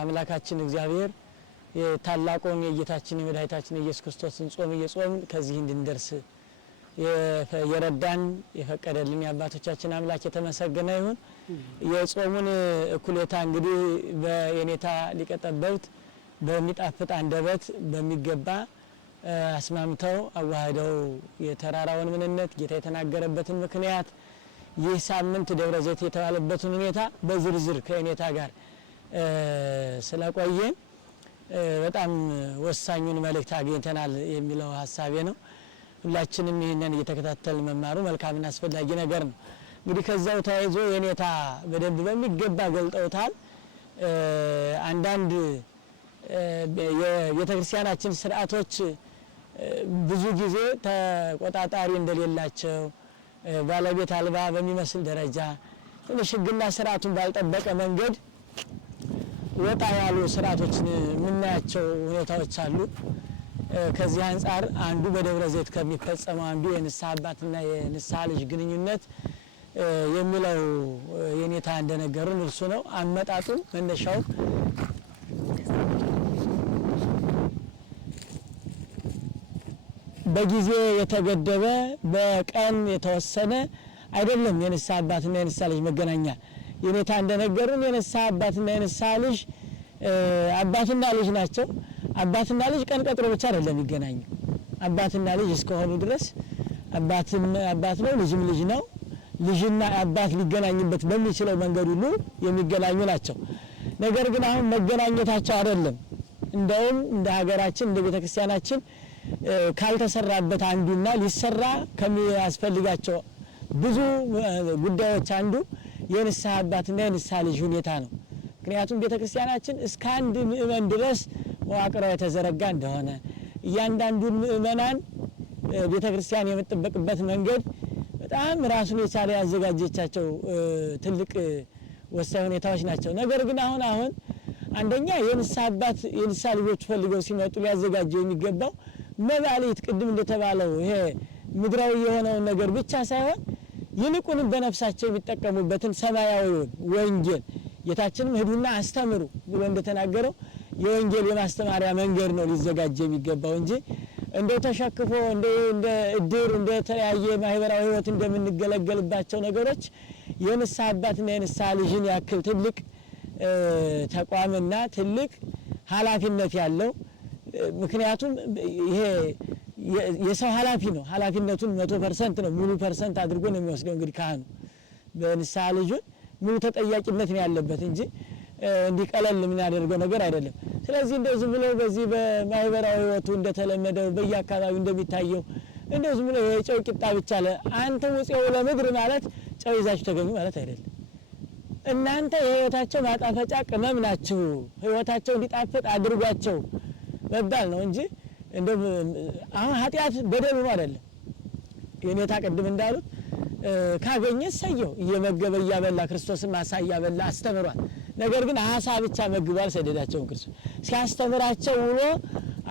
አምላካችን እግዚአብሔር የታላቁን የጌታችን የመድኃኒታችን ኢየሱስ ክርስቶስን ጾም እየጾምን ከዚህ እንድንደርስ የረዳን የፈቀደልን የአባቶቻችን አምላክ የተመሰገነ ይሁን። የጾሙን እኩሌታ እንግዲህ በየኔታ ሊቀ ጠበብት በሚጣፍጥ አንደበት በሚገባ አስማምተው አዋህደው የተራራውን ምንነት ጌታ የተናገረበትን ምክንያት ይህ ሳምንት ደብረ ዘይት የተባለበትን ሁኔታ በዝርዝር ከየኔታ ጋር ስለቆየን በጣም ወሳኙን መልእክት አግኝተናል የሚለው ሀሳቤ ነው። ሁላችንም ይህንን እየተከታተል መማሩ መልካምና አስፈላጊ ነገር ነው። እንግዲህ ከዛው ተያይዞ የኔታ በደንብ በሚገባ ገልጠውታል። አንዳንድ የቤተክርስቲያናችን ስርዓቶች ብዙ ጊዜ ተቆጣጣሪ እንደሌላቸው ባለቤት አልባ በሚመስል ደረጃ ትንሽ ሕግና ስርዓቱን ባልጠበቀ መንገድ ወጣ ያሉ ስርዓቶችን የምናያቸው ሁኔታዎች አሉ። ከዚህ አንጻር አንዱ በደብረ ዘይት ከሚፈጸመው አንዱ የንስሐ አባትና የንስሐ ልጅ ግንኙነት የሚለው የኔታ እንደነገሩን እርሱ ነው። አመጣጡ መነሻው በጊዜ የተገደበ በቀን የተወሰነ አይደለም። የንስሐ አባትና የንስሐ ልጅ መገናኛ የኔታ እንደነገሩን የንስሐ አባትና የንስሐ ልጅ አባትና ልጅ ናቸው። አባትና ልጅ ቀን ቀጥሮ ብቻ አይደለም የሚገናኙ። አባትና ልጅ እስከሆኑ ድረስ አባትም አባት ነው፣ ልጅም ልጅ ነው። ልጅና አባት ሊገናኙበት በሚችለው መንገድ ሁሉ የሚገናኙ ናቸው። ነገር ግን አሁን መገናኘታቸው አይደለም። እንደውም እንደ ሀገራችን እንደ ቤተክርስቲያናችን ካልተሰራበት አንዱና ሊሰራ ከሚያስፈልጋቸው ብዙ ጉዳዮች አንዱ የንስሐ አባትና የንስሐ ልጅ ሁኔታ ነው። ምክንያቱም ቤተክርስቲያናችን እስከ አንድ ምእመን ድረስ መዋቅሯ የተዘረጋ እንደሆነ እያንዳንዱን ምእመናን ቤተክርስቲያን የምትጠበቅበት መንገድ በጣም ራሱን የቻለ ያዘጋጀቻቸው ትልቅ ወሳኝ ሁኔታዎች ናቸው። ነገር ግን አሁን አንደኛ የንስሐ አባት የንስሐ ልጆች ፈልገው ሲመጡ ሊያዘጋጀው የሚገባው መባሊት ቅድም እንደተባለው ይሄ ምድራዊ የሆነውን ነገር ብቻ ሳይሆን ይልቁንም በነፍሳቸው የሚጠቀሙበትን ሰማያዊውን ወንጌል ጌታችንም ሂዱና አስተምሩ ብሎ እንደተናገረው የወንጌል የማስተማሪያ መንገድ ነው ሊዘጋጅ የሚገባው እንጂ እንደው ተሸክፎ እንደ እድር እንደ ተለያየ ማህበራዊ ህይወት እንደምንገለገልባቸው ነገሮች የንስሐ አባትና የንስሐ ልጅን ያክል ትልቅ ተቋምና ትልቅ ኃላፊነት ያለው ምክንያቱም ይሄ የሰው ኃላፊ ነው። ኃላፊነቱን 100% ነው ሙሉ ፐርሰንት አድርጎ ነው የሚወስደው። እንግዲህ ካህኑ በንስሐ ልጁን ሙሉ ተጠያቂነት ነው ያለበት እንጂ እንዲቀለል ምን ያደርገው ነገር አይደለም። ስለዚህ እንደው ዝም ብሎ በዚህ በማህበራዊ ህይወቱ እንደተለመደው በየአካባቢው እንደሚታየው እንደው ዝም ብሎ የጨው ቂጣ ብቻ አንተ ውጽው ለምድር ማለት ጨው ይዛችሁ ተገኙ ማለት አይደለም። እናንተ የህይወታቸው ማጣፈጫ ቅመም ናችሁ፣ ህይወታቸው እንዲጣፍጥ አድርጓቸው መባል ነው እንጂ እንደው አሁን ኃጢአት በደል ነው አይደለም። የኔታ ቅድም እንዳሉት ካገኘ ሰየው እየመገበ እያበላ ክርስቶስም አሳ እያበላ አስተምሯል። ነገር ግን አሳ ብቻ መግቧል ሰደዳቸውን ክርስቶስ ሲያስተምራቸው ውሎ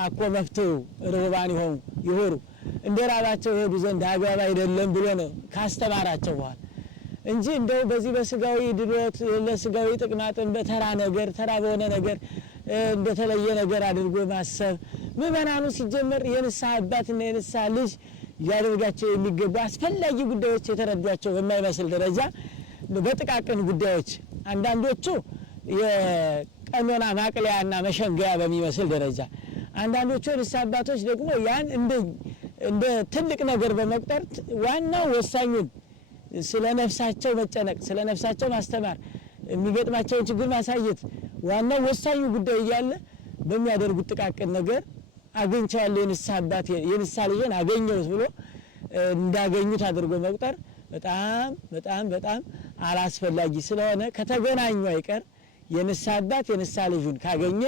አኮ መፍትው ርባን ይሆሩ እንደ ራባቸው ይሄዱ ዘንድ አግባብ አይደለም ብሎ ነው ካስተማራቸው በኋላ እንጂ እንደው በዚህ በስጋዊ ድሎት ለስጋዊ ጥቅማጥም በተራ ነገር ተራ በሆነ ነገር እንደተለየ ነገር አድርጎ ማሰብ ምእመናኑ ሲጀመር የንስሐ አባትና የንስሐ ልጅ ያደርጋቸው የሚገቡ አስፈላጊ ጉዳዮች የተረዷቸው በማይመስል ደረጃ በጥቃቅን ጉዳዮች አንዳንዶቹ የቀኖና ማቅለያና መሸንገያ በሚመስል ደረጃ አንዳንዶቹ የንስሐ አባቶች ደግሞ ያን እንደ ትልቅ ነገር በመቁጠር ዋናው ወሳኙን ስለ ነፍሳቸው መጨነቅ ስለ ነፍሳቸው ማስተማር የሚገጥማቸውን ችግር ማሳየት ዋናው ወሳኙ ጉዳይ እያለ በሚያደርጉት ጥቃቅን ነገር አገኝቻለሁ የንስሐ አባት የንስሐ ልጅን አገኘሁት ብሎ እንዳገኙት አድርጎ መቁጠር በጣም በጣም በጣም አላስፈላጊ ስለሆነ ከተገናኙ አይቀር የንስሐ አባት የንስሐ ልጁን ካገኘ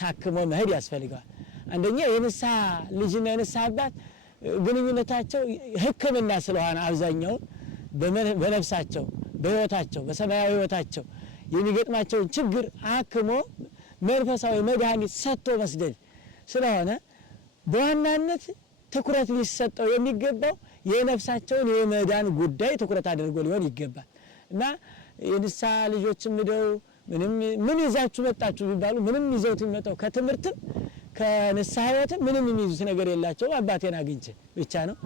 ታክሞ መሄድ ያስፈልጋል። አንደኛ የንስሐ ልጅና የንስሐ አባት ግንኙነታቸው ሕክምና ስለሆነ አብዛኛው በነፍሳቸው በህይወታቸው በሰማያዊ ህይወታቸው የሚገጥማቸውን ችግር አክሞ መንፈሳዊ መድኃኒት ሰጥቶ መስደድ ስለሆነ በዋናነት ትኩረት ሊሰጠው የሚገባው የነፍሳቸውን የመዳን ጉዳይ ትኩረት አድርጎ ሊሆን ይገባል እና የንስሐ ልጆችም እንደው ምን ይዛችሁ መጣችሁ ቢባሉ ምንም ይዘውት የሚመጣው ከትምህርትም ከንስሐ ህይወትም ምንም የሚይዙት ነገር የላቸው አባቴን አግኝቼ ብቻ ነው።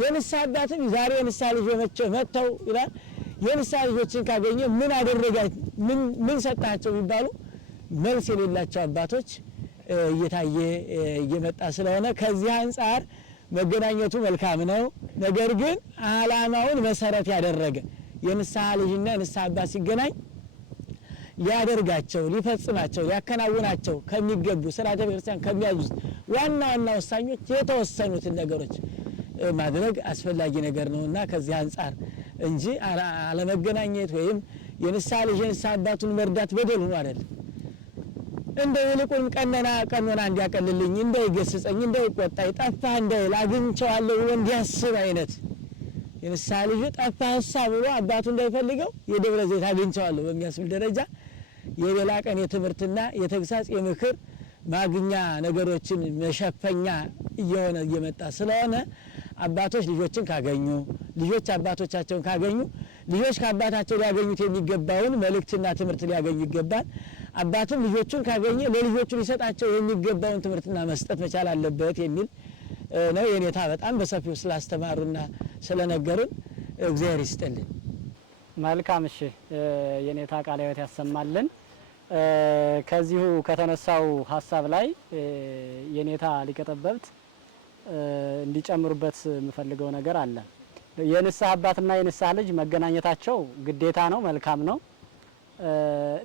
የንስሐ አባትም ዛሬ የንስሐ ልጆች መጥተው ይላል የንስሐ ልጆችን ካገኘ ምን አደረጋችሁ ምን ሰጣቸው ቢባሉ መልስ የሌላቸው አባቶች እየታየ እየመጣ ስለሆነ ከዚህ አንፃር መገናኘቱ መልካም ነው። ነገር ግን ዓላማውን መሰረት ያደረገ የንስሐ ልጅና የንስሐ አባት ሲገናኝ ሊያደርጋቸው ሊፈጽማቸው ሊያከናውናቸው ከሚገቡ ስርዓተ ቤተክርስቲያን ከሚያዙት ዋና ዋና ወሳኞች የተወሰኑትን ነገሮች ማድረግ አስፈላጊ ነገር ነውና ከዚህ አንፃር እንጂ አለመገናኘት ወይም የንስሐ ልጅ የንስሐ አባቱን መርዳት በደል ሆኖ አይደለም። እንደው ይልቁን ቀኖና እንዲያቀልልኝ እንዳይገስጸኝ እንዳይቆጣኝ ጠፋህ እንዳይል አግኝቼዋለሁ ብሎ እንዲያስብ አይነት የንስሐ ልጅ ጠፋህሳ ብሎ አባቱ እንዳይፈልገው የደብረ ዘይት አግኝቼዋለሁ በሚያስብል ደረጃ የሌላ ቀን የትምህርትና የተግሳጽ የምክር ማግኛ ነገሮችን መሸፈኛ እየሆነ እየመጣ ስለሆነ አባቶች ልጆችን ካገኙ ልጆች አባቶቻቸውን ካገኙ ልጆች ከአባታቸው ሊያገኙት የሚገባውን መልእክትና ትምህርት ሊያገኙ ይገባል። አባቱም ልጆቹን ካገኘ ለልጆቹ ሊሰጣቸው የሚገባውን ትምህርትና መስጠት መቻል አለበት የሚል ነው። የኔታ በጣም በሰፊው ስላስተማሩና ስለነገሩን እግዚአብሔር ይስጥልን። መልካም። እሺ የኔታ ቃለ ሕይወት ያሰማልን። ከዚሁ ከተነሳው ሀሳብ ላይ የኔታ ሊቀ ጠበብት እንዲጨምሩበት የምፈልገው ነገር አለ። የንስሐ አባትና የንስሐ ልጅ መገናኘታቸው ግዴታ ነው፣ መልካም ነው።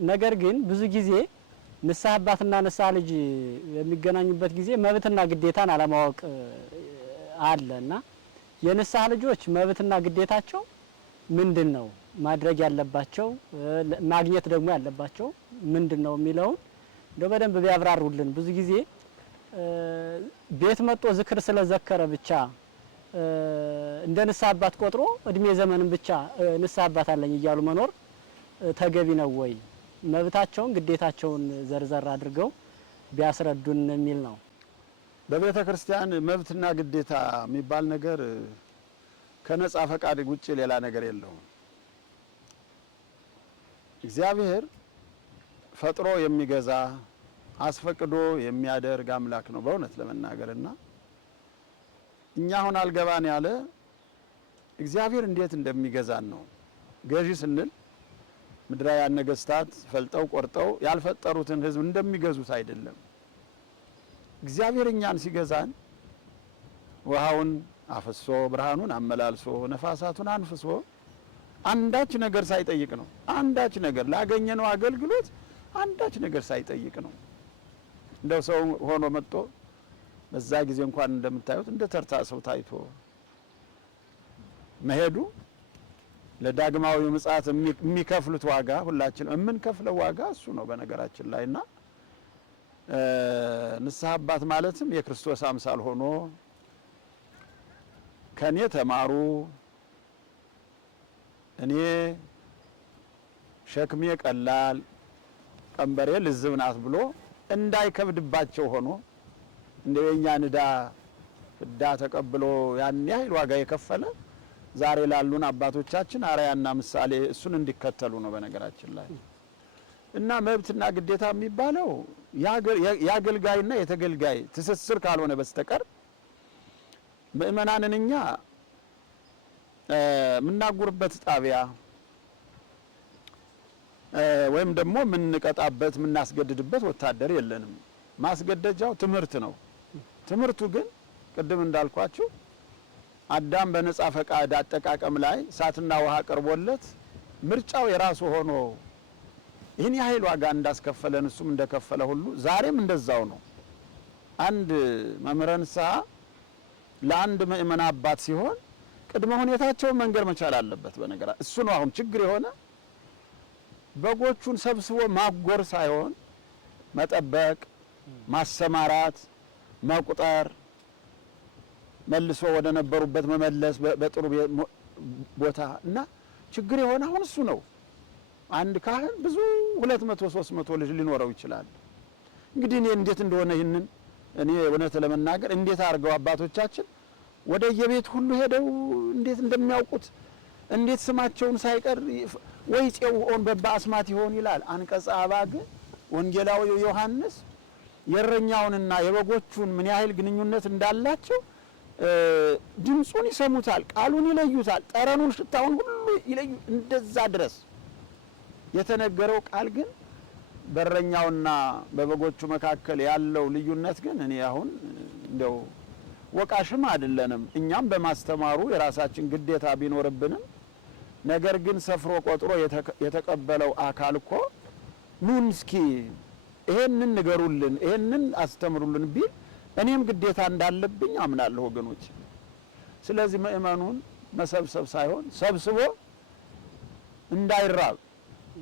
ነገር ግን ብዙ ጊዜ ንስሐ አባትና ንስሐ ልጅ የሚገናኙበት ጊዜ መብትና ግዴታን አለማወቅ አለና የንስሐ ልጆች መብትና ግዴታቸው ምንድን ነው? ማድረግ ያለባቸው ማግኘት ደግሞ ያለባቸው ምንድን ነው የሚለውን እንደው በደንብ ቢያብራሩልን። ብዙ ጊዜ ቤት መጥቶ ዝክር ስለዘከረ ብቻ እንደ ንስሐ አባት ቆጥሮ እድሜ ዘመንን ብቻ ንስሐ አባት አለኝ እያሉ መኖር ተገቢ ነው ወይ? መብታቸውን ግዴታቸውን ዘርዘር አድርገው ቢያስረዱን የሚል ነው። በቤተ ክርስቲያን መብትና ግዴታ የሚባል ነገር ከነጻ ፈቃድ ውጪ ሌላ ነገር የለውም። እግዚአብሔር ፈጥሮ የሚገዛ አስፈቅዶ የሚያደርግ አምላክ ነው በእውነት ለመናገርና እኛ አሁን አልገባን ያለ እግዚአብሔር እንዴት እንደሚገዛን ነው። ገዢ ስንል ምድራውያን ነገስታት ፈልጠው ቆርጠው ያልፈጠሩትን ህዝብ እንደሚገዙት አይደለም። እግዚአብሔር እኛን ሲገዛን ውሃውን አፈሶ ብርሃኑን አመላልሶ ነፋሳቱን አንፍሶ አንዳች ነገር ሳይጠይቅ ነው። አንዳች ነገር ላገኘነው አገልግሎት አንዳች ነገር ሳይጠይቅ ነው። እንደው ሰው ሆኖ መጥቶ በዛ ጊዜ እንኳን እንደምታዩት እንደ ተርታ ሰው ታይቶ መሄዱ ለዳግማዊ ምጽአት የሚከፍሉት ዋጋ ሁላችን የምንከፍለው ዋጋ እሱ ነው በነገራችን ላይና ንስሐ አባት ማለትም የክርስቶስ አምሳል ሆኖ ከኔ ተማሩ እኔ ሸክሜ ቀላል ቀንበሬ ልዝብ ናት ብሎ እንዳይከብድባቸው ሆኖ እንደኛ ዕዳ ተቀብሎ ያን ያህል ዋጋ የከፈለ ዛሬ ላሉን አባቶቻችን አርአያና ምሳሌ እሱን እንዲከተሉ ነው በነገራችን ላይ እና መብትና ግዴታ የሚባለው ያገልጋይና የተገልጋይ ትስስር ካልሆነ በስተቀር ምእመናንን እኛ ምናጉርበት ጣቢያ ወይም ደግሞ ምንቀጣበት ምናስገድድበት ወታደር የለንም። ማስገደጃው ትምህርት ነው። ትምህርቱ ግን ቅድም እንዳልኳችሁ አዳም በነጻ ፈቃድ አጠቃቀም ላይ እሳትና ውሃ ቀርቦለት ምርጫው የራሱ ሆኖ ይህን ያህል ዋጋ እንዳስከፈለን እሱም እንደከፈለ ሁሉ ዛሬም እንደዛው ነው። አንድ መምህረ ንስሐ ለአንድ ምእመን አባት ሲሆን ቅድመ ሁኔታቸውን መንገር መቻል አለበት። በነገራ እሱ ነው አሁን ችግር የሆነ በጎቹን ሰብስቦ ማጎር ሳይሆን መጠበቅ፣ ማሰማራት፣ መቁጠር፣ መልሶ ወደ ነበሩበት መመለስ በጥሩ ቦታ እና ችግር የሆነ አሁን እሱ ነው። አንድ ካህን ብዙ 200 300 ልጅ ሊኖረው ይችላል። እንግዲህ እኔ እንዴት እንደሆነ ይህንን እኔ እውነት ለመናገር እንዴት አድርገው አባቶቻችን ወደ የቤት ሁሉ ሄደው እንዴት እንደሚያውቁት እንዴት ስማቸውን ሳይቀር ወይ ጼውኦን በአስማት ይሆን ይላል አንቀጸ አባግ ወንጌላዊው ዮሐንስ የእረኛውንና የበጎቹን ምን ያህል ግንኙነት እንዳላቸው ድምጹን ይሰሙታል፣ ቃሉን ይለዩታል፣ ጠረኑን ሽታውን ሁሉ ይለዩ እንደዛ ድረስ የተነገረው ቃል ግን በእረኛውና በበጎቹ መካከል ያለው ልዩነት ግን እኔ አሁን እንደው ወቃሽም አይደለንም። እኛም በማስተማሩ የራሳችን ግዴታ ቢኖርብንም ነገር ግን ሰፍሮ ቆጥሮ የተቀበለው አካል እኮ ኑን እስኪ ይሄንን ንገሩልን ይሄንን አስተምሩልን ቢል እኔም ግዴታ እንዳለብኝ አምናለሁ ወገኖች። ስለዚህ ምእመኑን መሰብሰብ ሳይሆን ሰብስቦ እንዳይራብ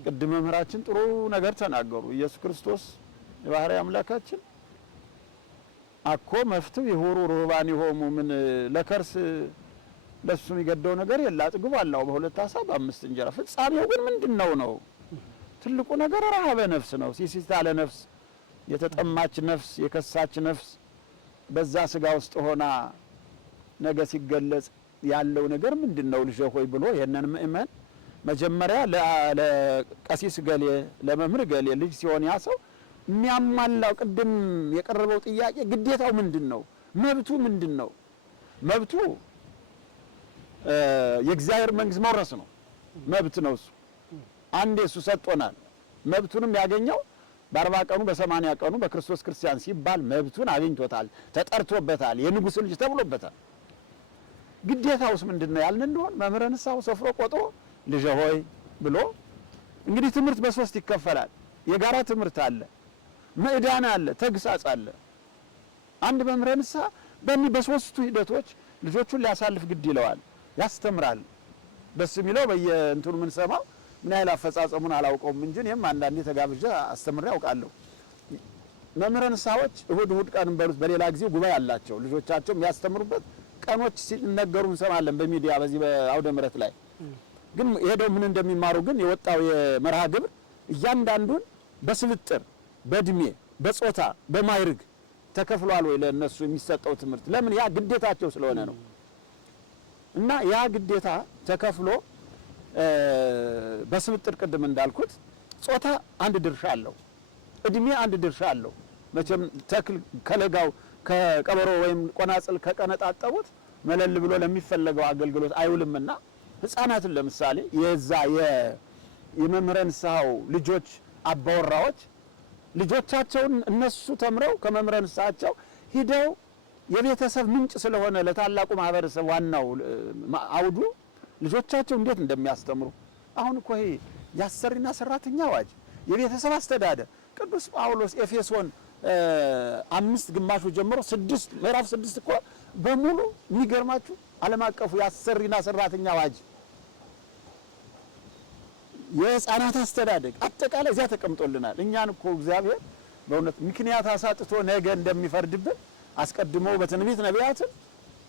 ቅድም መምህራችን ጥሩ ነገር ተናገሩ። ኢየሱስ ክርስቶስ የባህሪ አምላካችን አኮ መፍትው ይሁሩ ሩባን ይሆሙ ምን ለከርስ ለሱ የሚገደው ነገር የለ አጥግቡ አላው በሁለት ዓሣ በአምስት እንጀራ ፍጻሜው ግን ምንድነው ነው? ትልቁ ነገር ረሃበ ነፍስ ነው። ሲሲታለ ነፍስ የተጠማች ነፍስ የከሳች ነፍስ በዛ ስጋ ውስጥ ሆና ነገ ሲገለጽ ያለው ነገር ምንድነው ልጅ ሆይ ብሎ የነን ምእመን መጀመሪያ ለቀሲስ ገሌ ለመምህር ገሌ ልጅ ሲሆን ያሰው የሚያማላው ቅድም የቀረበው ጥያቄ ግዴታው ምንድነው? መብቱ ምንድነው? መብቱ የእግዚአብሔር መንግስት መውረስ ነው። መብት ነው እሱ አንዴ እሱ ሰጥቶናል። መብቱንም ያገኘው በ40 ቀኑ በ80 ቀኑ በክርስቶስ ክርስቲያን ሲባል መብቱን አግኝቶታል፣ ተጠርቶበታል፣ የንጉስ ልጅ ተብሎበታል። ግዴታውስ ምንድነው ያልን እንደሆነ መምህረ ንስሐው ሰፍሮ ቆጥሮ ልጅ ሆይ ብሎ እንግዲህ ትምህርት በሶስት ይከፈላል። የጋራ ትምህርት አለ፣ ምዕዳን አለ፣ ተግሳጽ አለ። አንድ መምህረ ንስሐ በሶስቱ ሂደቶች ልጆቹን ሊያሳልፍ ግድ ይለዋል፣ ያስተምራል። ደስ የሚለው በየእንትኑ ምን ሰማው ምን ያህል አፈጻጸሙን አላውቀውም እንጂ እኔም አንዳንዴ ተጋብዣ አስተምሬ አውቃለሁ። መምህረ ንስሐዎች እሁድ ቀን በሉት በሌላ ጊዜ ጉባኤ አላቸው። ልጆቻቸው የሚያስተምሩበት ቀኖች ሲነገሩ እንሰማለን በሚዲያ በዚህ በአውደ ምሕረት ላይ። ግን ሄደው ምን እንደሚማሩ ግን የወጣው የመርሃ ግብር እያንዳንዱን በስብጥር በእድሜ በጾታ በማይርግ ተከፍሏል ወይ ለነሱ የሚሰጠው ትምህርት? ለምን ያ ግዴታቸው ስለሆነ ነው። እና ያ ግዴታ ተከፍሎ በስብጥር ቅድም እንዳልኩት ጾታ አንድ ድርሻ አለው፣ እድሜ አንድ ድርሻ አለው። መቼም ተክል ከለጋው ከቀበሮ ወይም ቆናጽል ከቀነጣጠቡት መለል ብሎ ለሚፈለገው አገልግሎት አይውልምና ህፃናትን ለምሳሌ የዛ የመምህረ ንስሐው ልጆች አባወራዎች ልጆቻቸውን እነሱ ተምረው ከመምህረ ንስሐቸው ሂደው የቤተሰብ ምንጭ ስለሆነ ለታላቁ ማህበረሰብ ዋናው አውዱ ልጆቻቸው እንዴት እንደሚያስተምሩ አሁን እኮ ይሄ ያሰሪና ሰራተኛ አዋጅ የቤተሰብ አስተዳደር ቅዱስ ጳውሎስ ኤፌሶን 5 ግማሹ ጀምሮ 6 ምዕራፍ 6 እኮ በሙሉ የሚገርማችሁ ዓለም አቀፉ ያሰሪና ሰራተኛ አዋጅ የህፃናት አስተዳደግ አጠቃላይ እዚያ ተቀምጦልናል። እኛን እኮ እግዚአብሔር በእውነት ምክንያት አሳጥቶ ነገ እንደሚፈርድብን አስቀድሞ በትንቢት ነቢያትን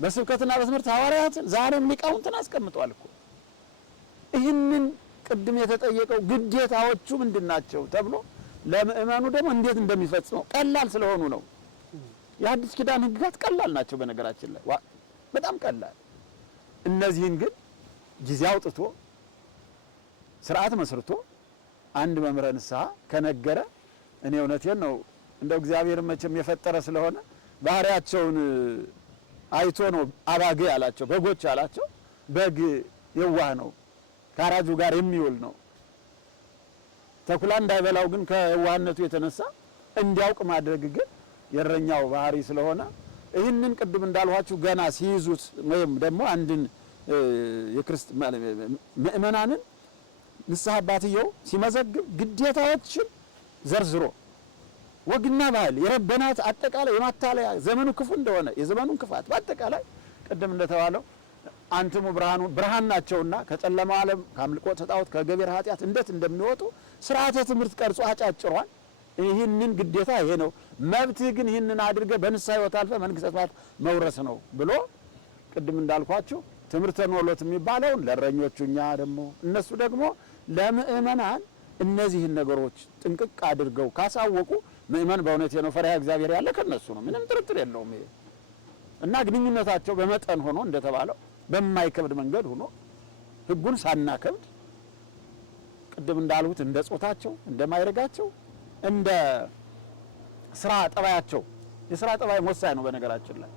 በስብከትና በትምህርት ሐዋርያትን ዛሬም ሊቃውንትን አስቀምጧል እኮ። ይህንን ቅድም የተጠየቀው ግዴታዎቹ ምንድናቸው ተብሎ ለምእመኑ ደግሞ እንዴት እንደሚፈጽመው ቀላል ስለሆኑ ነው። የአዲስ ኪዳን ህግጋት ቀላል ናቸው በነገራችን ላይ በጣም ቀላል። እነዚህን ግን ጊዜ አውጥቶ ስርዓት መስርቶ አንድ መምህረ ንስሐ ከነገረ እኔ እውነቴን ነው እንደው እግዚአብሔር መቼም የፈጠረ ስለሆነ ባህሪያቸውን አይቶ ነው አባጌ ያላቸው በጎች ያላቸው። በግ የዋህ ነው፣ ከአራጁ ጋር የሚውል ነው። ተኩላ እንዳይበላው ግን ከየዋህነቱ የተነሳ እንዲያውቅ ማድረግ ግን የእረኛው ባህሪ ስለሆነ ይህንን ቅድም እንዳልኋችሁ ገና ሲይዙት ወይም ደግሞ አንድን ምእመናንን ንስሐ አባትየው ሲመዘግብ ግዴታዎችን ዘርዝሮ ወግና ባህል የረበናት አጠቃላይ የማታለያ ዘመኑ ክፉ እንደሆነ የዘመኑን ክፋት በአጠቃላይ ቅድም እንደተባለው አንተሙ ብርሃን ናቸውና ከጨለማው ዓለም ከአምልኮ ጣዖት ከገቢር ኃጢአት እንዴት እንደሚወጡ ስርዓተ ትምህርት ቀርጾ አጫጭሯል። ይህንን ግዴታ ይሄ ነው፣ መብትህ ግን ይህንን አድርገህ በንስሐ ሕይወት አልፈህ መንግሥተ ሰማያት መውረስ ነው ብሎ ቅድም እንዳልኳችሁ ትምህርተ ኖሎት የሚባለውን ለእረኞቹ እኛ ደግሞ እነሱ ደግሞ ለምእመናን እነዚህን ነገሮች ጥንቅቅ አድርገው ካሳወቁ ምእመን በእውነት ነው ፈሪሃ እግዚአብሔር ያለ ከነሱ ነው፣ ምንም ጥርጥር የለውም። ይሄ እና ግንኙነታቸው በመጠን ሆኖ እንደተባለው በማይከብድ መንገድ ሆኖ ህጉን ሳናከብድ ቅድም እንዳልሁት እንደ ጾታቸው እንደ ማይረጋቸው እንደ ስራ ጠባያቸው የስራ ጠባይ ወሳኝ ነው። በነገራችን ላይ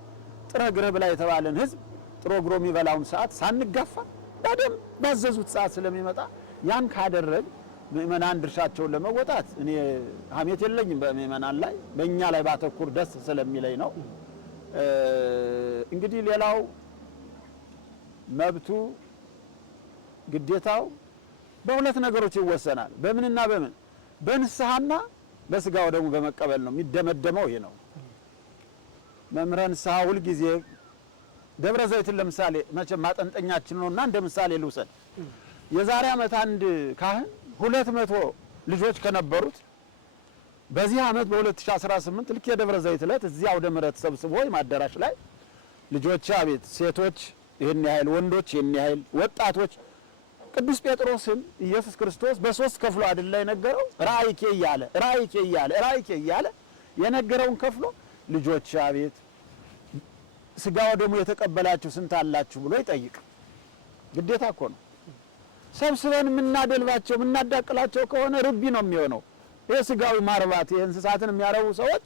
ጥረ ግረህ ብላ የተባለን ህዝብ ጥሮ ግሮ የሚበላውን ሰዓት ሳንጋፋ በደም ባዘዙት ሰዓት ስለሚመጣ ያን ካደረግ ምእመናን ድርሻቸውን ለመወጣት እኔ ሀሜት የለኝም በምእመናን ላይ በእኛ ላይ ባተኩር ደስ ስለሚለኝ ነው። እንግዲህ ሌላው መብቱ ግዴታው በሁለት ነገሮች ይወሰናል። በምንና በምን? በንስሐና በስጋው ደግሞ በመቀበል ነው የሚደመደመው። ይሄ ነው መምህረ ንስሐ ሁልጊዜ ደብረ ዘይትን ለምሳሌ መቼም ማጠንጠኛችን ነውና እንደ ምሳሌ ልውሰድ። የዛሬ ዓመት አንድ ካህን 200 ልጆች ከነበሩት በዚህ ዓመት በ2018 ልክ የደብረ ዘይት ዕለት እዚያው አውደ ምሕረት ሰብስቦ አዳራሽ ላይ ልጆች አቤት ሴቶች ይሄን ያህል ወንዶች ይሄን ያህል ወጣቶች ቅዱስ ጴጥሮስን ኢየሱስ ክርስቶስ በሶስት ከፍሎ አይደል የነገረው ራእይኬ እያለ የነገረውን ከፍሎ ልጆች አቤት ስጋው ደግሞ የተቀበላችሁ ስንት አላችሁ ብሎ ይጠይቅ። ግዴታ እኮ ነው። ሰብስበን የምናደልባቸው የምናዳቅላቸው ከሆነ ርቢ ነው የሚሆነው። ይሄ ስጋዊ ማርባት የእንስሳትን የሚያረቡ ሰዎች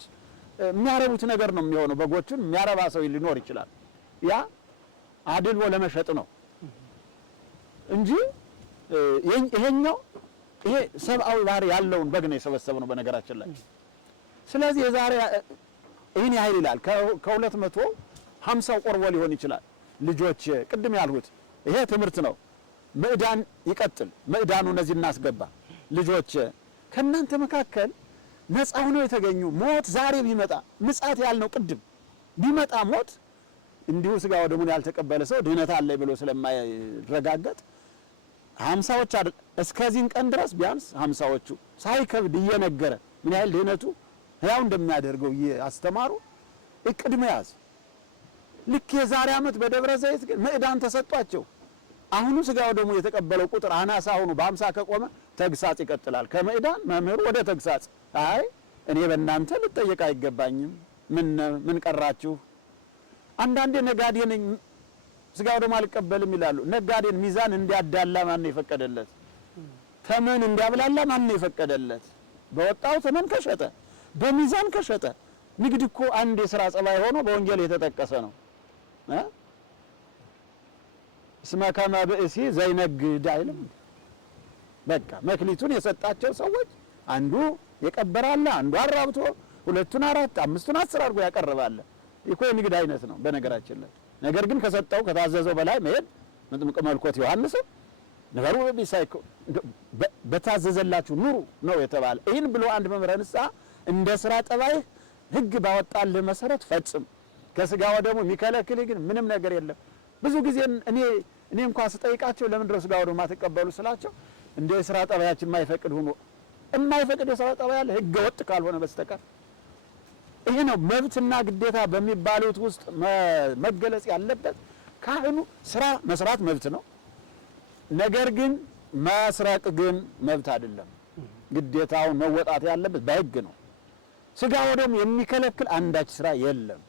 የሚያረቡት ነገር ነው የሚሆነው። በጎቹን የሚያረባ ሰው ሊኖር ይችላል። ያ አድልቦ ለመሸጥ ነው እንጂ ይሄኛው ይሄ ሰብአዊ ባህሪ ያለውን በግ ነው የሰበሰበው በነገራችን ላይ። ስለዚህ የዛሬ ይሄን ያህል ይላል ከ250 ቆርቦ ሊሆን ይችላል። ልጆች ቅድም ያልሁት ይሄ ትምህርት ነው። ምዕዳን ይቀጥል። ምዕዳኑ እነዚህ እናስገባ። ልጆች ከእናንተ መካከል ነፃ ሆነው የተገኙ ሞት ዛሬ ቢመጣ ምጽአት ያልነው ቅድም ቢመጣ ሞት እንዲሁ ስጋው ደሙን ያልተቀበለ ሰው ድህነት አለ ብሎ ስለማይረጋገጥ 50ዎች እስከዚህን ቀን ድረስ ቢያንስ 50ዎቹ ሳይከብድ እየነገረ ምን ያህል ድህነቱ ያው እንደሚያደርገው አስተማሩ እቅድ መያዝ። ልክ የዛሬ ዓመት በደብረ ዘይት ግን ምዕዳን ተሰጧቸው። አሁኑ ስጋው ደግሞ የተቀበለው ቁጥር አናሳ ሆኖ በ50 ከቆመ ተግሳጽ ይቀጥላል። ከምዕዳን መምህር ወደ ተግሳጽ። አይ እኔ በእናንተ ልጠየቅ አይገባኝም፣ ምን ቀራችሁ? አንዳንዴ ነጋዴ ነኝ ስጋው ደግሞ አልቀበልም ይላሉ። ነጋዴን ሚዛን እንዲያዳላ ማን ነው የፈቀደለት? ተመን እንዲያብላላ ማን ነው የፈቀደለት? በወጣው ተመን ከሸጠ በሚዛን ከሸጠ። ንግድ እኮ አንድ የሥራ ጸባይ ሆኖ በወንጌል የተጠቀሰ ነው። እስመ ከመ ብእሲ ዘይነግድ አይልም። በቃ መክሊቱን የሰጣቸው ሰዎች አንዱ የቀበራለ፣ አንዱ አራብቶ፣ ሁለቱን አራት፣ አምስቱን 10 አድርጎ ያቀርባል። ይሄ የንግድ አይነት ነው በነገራችን ላይ። ነገር ግን ከሰጠው ከታዘዘው በላይ መሄድ መጥምቀ መለኮት ዮሐንስ ነገሩ ቢሳይኮ በታዘዘላችሁ ኑሩ ነው የተባለ። ይህን ብሎ አንድ መምህረ ንስሐ እንደ ስራ ጠባይ ሕግ ባወጣልህ መሰረት ፈጽም፣ ከስጋ ወደሙ የሚከለክል ግን ምንም ነገር የለም። ብዙ ጊዜ እኔ እንኳን ስጠይቃቸው ለምን ስጋ ወደሙ ማትቀበሉ ስላቸው እንደ ስራ ጠባያችን የማይፈቅድ ሆኖ የማይፈቅድ የስራ ጠባይ አለ ሕገ ወጥ ካልሆነ በስተቀር። ይሄ ነው መብትና ግዴታ በሚባሉት ውስጥ መገለጽ ያለበት። ካህኑ ስራ መስራት መብት ነው። ነገር ግን መስረቅ ግን መብት አይደለም። ግዴታውን መወጣት ያለበት በሕግ ነው። ስጋ ወደሙ የሚከለክል አንዳች ስራ የለም።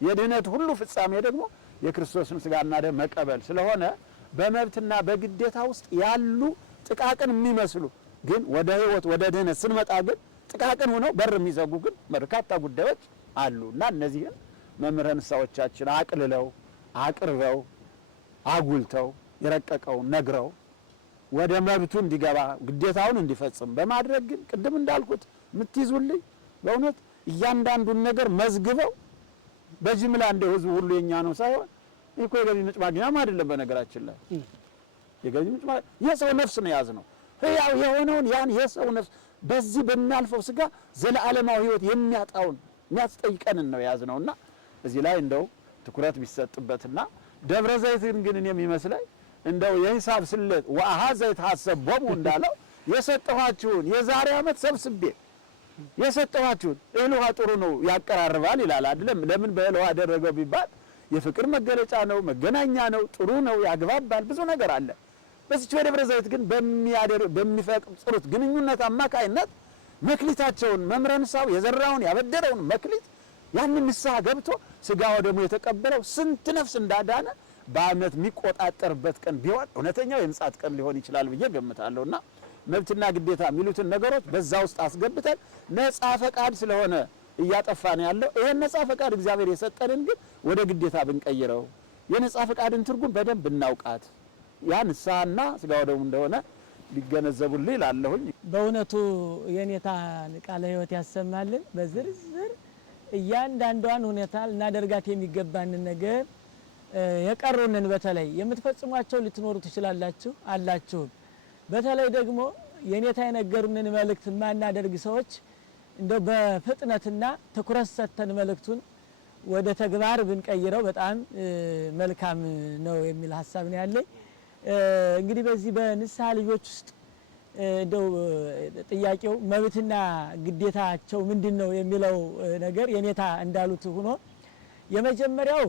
የድህነት ሁሉ ፍጻሜ ደግሞ የክርስቶስን ስጋና ደም መቀበል ስለሆነ በመብትና በግዴታ ውስጥ ያሉ ጥቃቅን የሚመስሉ ግን ወደ ሕይወት ወደ ድህነት ስንመጣ ግን ጥቃቅን ሆነው በር የሚዘጉ ግን በርካታ ጉዳዮች አሉና እነዚህን መምህረ ንስሐዎቻችን አቅልለው አቅርበው አጉልተው የረቀቀውን ነግረው ወደ መብቱ እንዲገባ ግዴታውን እንዲፈጽም በማድረግ ግን ቅድም እንዳልኩት የምትይዙልኝ በእውነት እያንዳንዱን ነገር መዝግበው በጅምላ እንደ ህዝቡ ሁሉ የኛ ነው ሳይሆን እኮ የገቢ ምንጭ ማግኛም አይደለም። በነገራችን ላይ የገቢ ምንጭ የሰው ነፍስ ነው ያዝነው። ህያው የሆነውን ያን የሰው ነፍስ በዚህ በሚያልፈው ስጋ ዘለዓለማዊ ህይወት የሚያጣውን የሚያስጠይቀንን ነው ያዝነውና እዚህ ላይ እንደው ትኩረት ቢሰጥበትና ደብረ ዘይትን ግን እኔ የሚመስለኝ እንደው የሂሳብ ስለት ወአሃዘ ይታሰቦሙ እንዳለው የሰጠኋችሁን የዛሬ ዓመት ሰብስቤ የሰጠኋችሁን እህል ውሃ ጥሩ ነው ያቀራርባል ይላል አይደለም። ለምን በእህል ውሃ አደረገው ቢባል የፍቅር መገለጫ ነው፣ መገናኛ ነው፣ ጥሩ ነው፣ ያግባባል፣ ብዙ ነገር አለ። በዚች በደብረ ዘይት ግን በሚፈጥሩት ግንኙነት አማካይነት መክሊታቸውን መምህረ ንስሐው የዘራውን ያበደረውን መክሊት ያንን ንስሐ ገብቶ ስጋ ወደሙ የተቀበለው ስንት ነፍስ እንዳዳነ በአመት የሚቆጣጠርበት ቀን ቢሆን እውነተኛው የምጽአት ቀን ሊሆን ይችላል ብዬ ገምታለሁና መብትና ግዴታ የሚሉትን ነገሮች በዛ ውስጥ አስገብተን ነፃ ፈቃድ ስለሆነ እያጠፋን ያለው ይሄን ነፃ ፈቃድ እግዚአብሔር የሰጠንን ግን ወደ ግዴታ ብንቀይረው የነፃ ፈቃድን ትርጉም በደንብ እናውቃት ያ ንስሐና ስጋ ወደሙ እንደሆነ ሊገነዘቡልኝ እላለሁኝ። በእውነቱ የኔታ ቃለ ሕይወት ያሰማልን። በዝርዝር እያንዳንዷን ሁኔታ ልናደርጋት የሚገባንን ነገር የቀሩንን በተለይ የምትፈጽሟቸው ልትኖሩ ትችላላችሁ አላችሁ። በተለይ ደግሞ የኔታ የነገሩንን መልእክት ማናደርግ ሰዎች እንደው በፍጥነትና ትኩረት ሰጥተን መልእክቱን ወደ ተግባር ብንቀይረው በጣም መልካም ነው የሚል ሀሳብ ነው ያለኝ። እንግዲህ በዚህ በንስሐ ልጆች ውስጥ እንደው ጥያቄው መብትና ግዴታቸው ምንድነው የሚለው ነገር የኔታ እንዳሉት ሆኖ የመጀመሪያው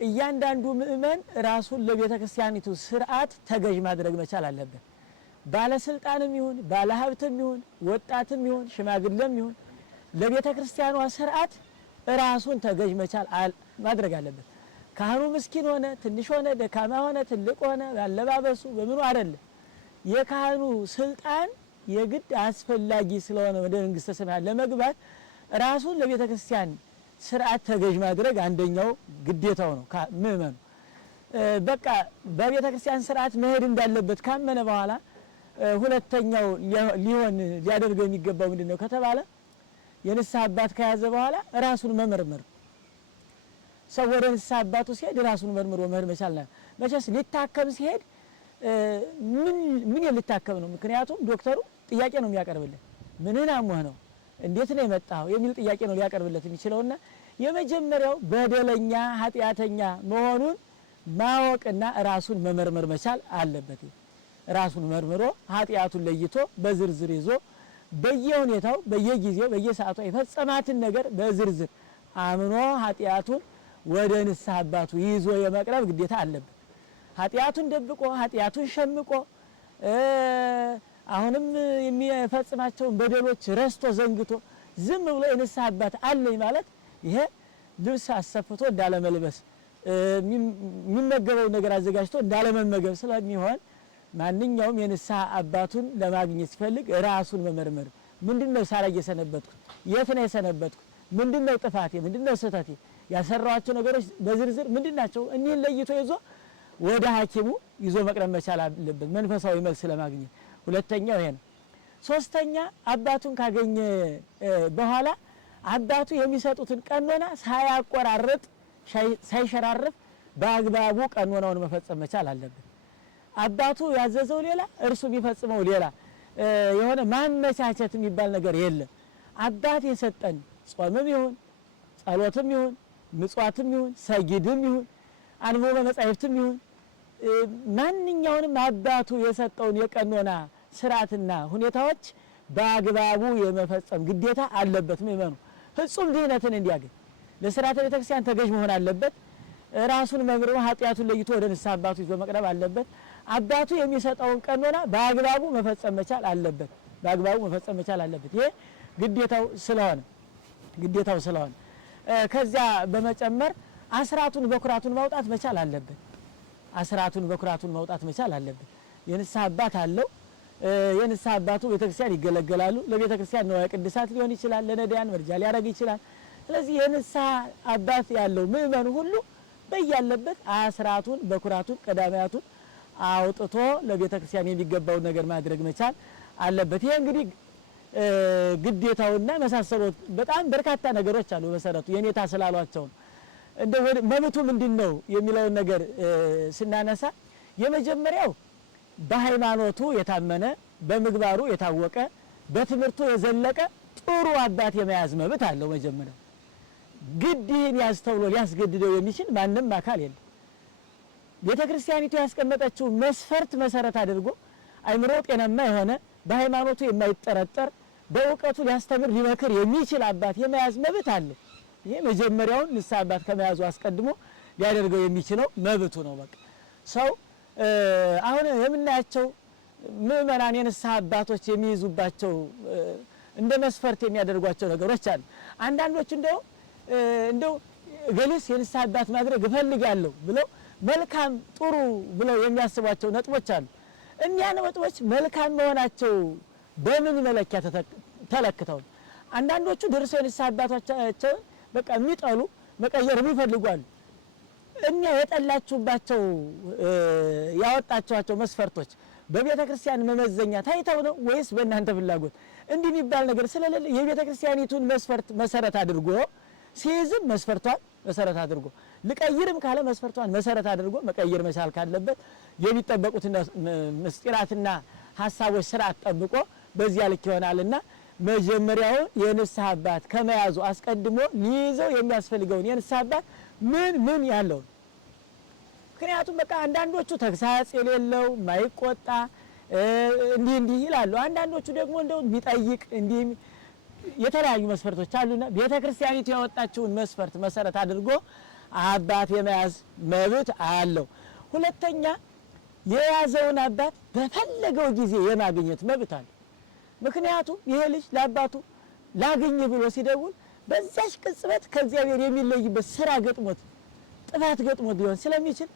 እያንዳንዱ ምእመን ራሱን ለቤተ ክርስቲያኒቱ ስርዓት ተገዥ ማድረግ መቻል አለበት። ባለስልጣንም ይሁን ባለሀብትም ይሁን ወጣትም ይሁን ሽማግሌም ይሁን ለቤተ ክርስቲያኗ ስርዓት ራሱን ተገዥ መቻል ማድረግ አለበት። ካህኑ ምስኪን ሆነ ትንሽ ሆነ ደካማ ሆነ ትልቅ ሆነ ያለባበሱ በምኑ አይደለም። የካህኑ ስልጣን የግድ አስፈላጊ ስለሆነ ወደ መንግስተ ሰማያት ለመግባት ራሱን ለቤተ ክርስቲያን ስርዓት ተገዥ ማድረግ አንደኛው ግዴታው ነው። ምእመኑ በቃ በቤተ ክርስቲያን ስርዓት መሄድ እንዳለበት ካመነ በኋላ ሁለተኛው ሊያደርገው የሚገባው ምንድነው ከተባለ የንስሐ አባት ከያዘ በኋላ ራሱን መመርመር። ሰው ወደ ንስሐ አባቱ ሲሄድ ራሱን መርምሮ መሄድ መቻል ነው። መቼስ ሊታከም ሲሄድ ምን ሊታከም ነው? ምክንያቱም ዶክተሩ ጥያቄ ነው የሚያቀርብልን። ምንን አሞህ ነው እንዴት ነው የመጣው የሚል ጥያቄ ነው ሊያቀርብለት የሚችለውና የመጀመሪያው በደለኛ ኃጢአተኛ መሆኑን ማወቅና ራሱን መመርመር መቻል አለበት። ራሱን መርምሮ ኃጢአቱን ለይቶ በዝርዝር ይዞ በየሁኔታው በየጊዜው በየሰዓቱ የፈጸማትን ነገር በዝርዝር አምኖ ኃጢአቱን ወደ ንስሐ አባቱ ይዞ የመቅረብ ግዴታ አለበት። ኃጢአቱን ደብቆ ኃጢአቱን ሸምቆ አሁንም የሚፈጽማቸውን በደሎች ረስቶ ዘንግቶ ዝም ብሎ የንስሐ አባት አለኝ ማለት ይሄ ልብስ አሰፍቶ እንዳለመልበስ የሚመገበው ነገር አዘጋጅቶ እንዳለመመገብ ስለሚሆን ማንኛውም የንስሐ አባቱን ለማግኘት ሲፈልግ ራሱን መመርመር። ምንድነው ሳላ የሰነበትኩት? የት ነው የሰነበትኩት? ምንድነው ጥፋቴ? ምንድነው ስህተቴ? ያሰራኋቸው ነገሮች በዝርዝር ምንድናቸው? እኒህን ለይቶ ይዞ ወደ ሐኪሙ ይዞ መቅረብ መቻል አለበት መንፈሳዊ መልስ ለማግኘት። ሁለተኛው ይሄ ነው። ሶስተኛ አባቱን ካገኘ በኋላ አባቱ የሚሰጡትን ቀኖና ሳያቆራርጥ ሳይሸራርፍ በአግባቡ ቀኖናውን መፈጸም መቻል አለበት። አባቱ ያዘዘው ሌላ እርሱ የሚፈጽመው ሌላ የሆነ ማመቻቸት የሚባል ነገር የለም። አባት የሰጠን ጾምም ይሁን ጸሎትም ይሁን ምጽዋትም ይሁን ሰጊድም ይሁን አንብቦ መጻሕፍትም ይሁን ማንኛውንም አባቱ የሰጠውን የቀኖና ስርዓትና ሁኔታዎች በአግባቡ የመፈጸም ግዴታ አለበት። ምእመኑ ፍጹም ድህነትን እንዲያገኝ ለሥርዓተ ቤተክርስቲያን ተገዥ መሆን አለበት። ራሱን መምርሮ ኃጢአቱን ለይቶ ወደ ንስሐ አባቱ ይዞ መቅረብ አለበት። አባቱ የሚሰጠውን ቀኖና በአግባቡ መፈጸም መቻል አለበት። በአግባቡ መፈጸም መቻል አለበት። ይሄ ግዴታው ስለሆነ ከዚያ በመጨመር አስራቱን በኩራቱን ማውጣት መቻል አለበት። አስራቱን በኩራቱን ማውጣት መቻል አለበት። የንስሐ አባት አለው። የንስሐ አባቱ ቤተክርስቲያን ይገለገላሉ። ለቤተክርስቲያን ንዋየ ቅድሳት ሊሆን ይችላል፣ ለነዳያን መርጃ ሊያደርግ ይችላል። ስለዚህ የንስሐ አባት ያለው ምእመኑ ሁሉ በያለበት አስራቱን በኩራቱን ቀዳማያቱን አውጥቶ ለቤተክርስቲያን የሚገባውን ነገር ማድረግ መቻል አለበት። ይሄ እንግዲህ ግዴታውና መሳሰሉት በጣም በርካታ ነገሮች አሉ። በመሰረቱ የኔታ ስላሏቸው እንደ መብቱ ምንድነው የሚለውን ነገር ስናነሳ የመጀመሪያው በሃይማኖቱ የታመነ በምግባሩ የታወቀ በትምህርቱ የዘለቀ ጥሩ አባት የመያዝ መብት አለው። መጀመሪያው ግድህን ያዝ ተብሎ ሊያስገድደው የሚችል ማንም አካል የለም። ቤተክርስቲያኒቱ ያስቀመጠችው መስፈርት መሰረት አድርጎ አይምሮ ጤናማ የሆነ በሃይማኖቱ የማይጠረጠር በእውቀቱ ሊያስተምር ሊመክር የሚችል አባት የመያዝ መብት አለው። ይሄ መጀመሪያውን ንስሐ አባት ከመያዙ አስቀድሞ ሊያደርገው የሚችለው መብቱ ነው። በቃ ሰው አሁን የምናያቸው ምእመናን የንስሐ አባቶች የሚይዙባቸው እንደ መስፈርት የሚያደርጓቸው ነገሮች አሉ። አንዳንዶች እንደው ገሌስ የንስሐ አባት ማድረግ እፈልጋለሁ ብለው መልካም ጥሩ ብለው የሚያስቧቸው ነጥቦች አሉ። እኒያ ነጥቦች መልካም መሆናቸው በምን መለኪያ ተለክተው? አንዳንዶቹ ደርሰው የንስሐ አባቶቻቸው በቃ የሚጠሉ መቀየር የሚፈልጉ አሉ። እኒያ የጠላችሁባቸው ያወጣችኋቸው መስፈርቶች በቤተ ክርስቲያን መመዘኛ ታይተው ነው ወይስ በእናንተ ፍላጎት? እንዲህ የሚባል ነገር ስለሌለ የቤተ ክርስቲያኒቱን መስፈርት መሰረት አድርጎ ሲይዝም መስፈርቷን መሰረት አድርጎ ልቀይርም ካለ መስፈርቷን መሰረት አድርጎ መቀየር መቻል ካለበት የሚጠበቁት ምስጢራትና ሀሳቦች ስርዓት ጠብቆ በዚያ ልክ ይሆናልና መጀመሪያው የንስሐ አባት ከመያዙ አስቀድሞ ሊይዘው የሚያስፈልገውን የንስሐ አባት ምን ያለው። ምክንያቱም በቃ አንዳንዶቹ ተግሳጽ የሌለው ማይቆጣ እንዲህ ይላሉ። አንዳንዶቹ ደግሞ እንደው ቢጠይቅ እንዲህ የተለያዩ መስፈርቶች አሉና ቤተክርስቲያኒቱ ያወጣችውን መስፈርት መሰረት አድርጎ አባት የመያዝ መብት አለው። ሁለተኛ የያዘውን አባት በፈለገው ጊዜ የማግኘት መብት አለ። ምክንያቱም ይሄ ልጅ ለአባቱ ላግኝ ብሎ ሲደውል በዛች ቅጽበት ከእግዚአብሔር የሚለይበት ስራ ገጥሞት ጥፋት ገጥሞት ሊሆን ስለሚችል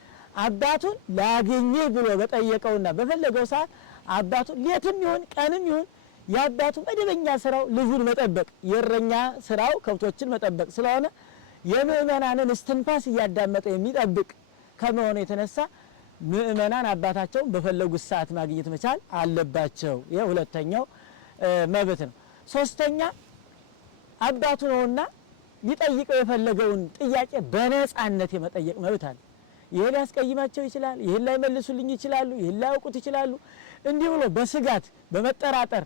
አባቱን ላግኝ ብሎ በጠየቀውና በፈለገው ሰዓት አባቱን ሌትም ይሁን ቀንም ይሁን የአባቱ መደበኛ ስራው ልጁን መጠበቅ የእረኛ ስራው ከብቶችን መጠበቅ ስለሆነ የምእመናንን እስትንፋስ እያዳመጠ የሚጠብቅ ከመሆኑ የተነሳ ምእመናን አባታቸውን በፈለጉት ሰዓት ማግኘት መቻል አለባቸው። ይሄ ሁለተኛው መብት ነው። ሶስተኛ አባቱ ነውና ሊጠይቀው የፈለገውን ጥያቄ በነጻነት የመጠየቅ መብት አለ። ይሄ ሊያስቀይማቸው ይችላል፣ ይሄን ላይ መልሱልኝ ይችላሉ፣ ይሄን ላይ ያውቁት ይችላሉ። እንዲህ ብሎ በስጋት በመጠራጠር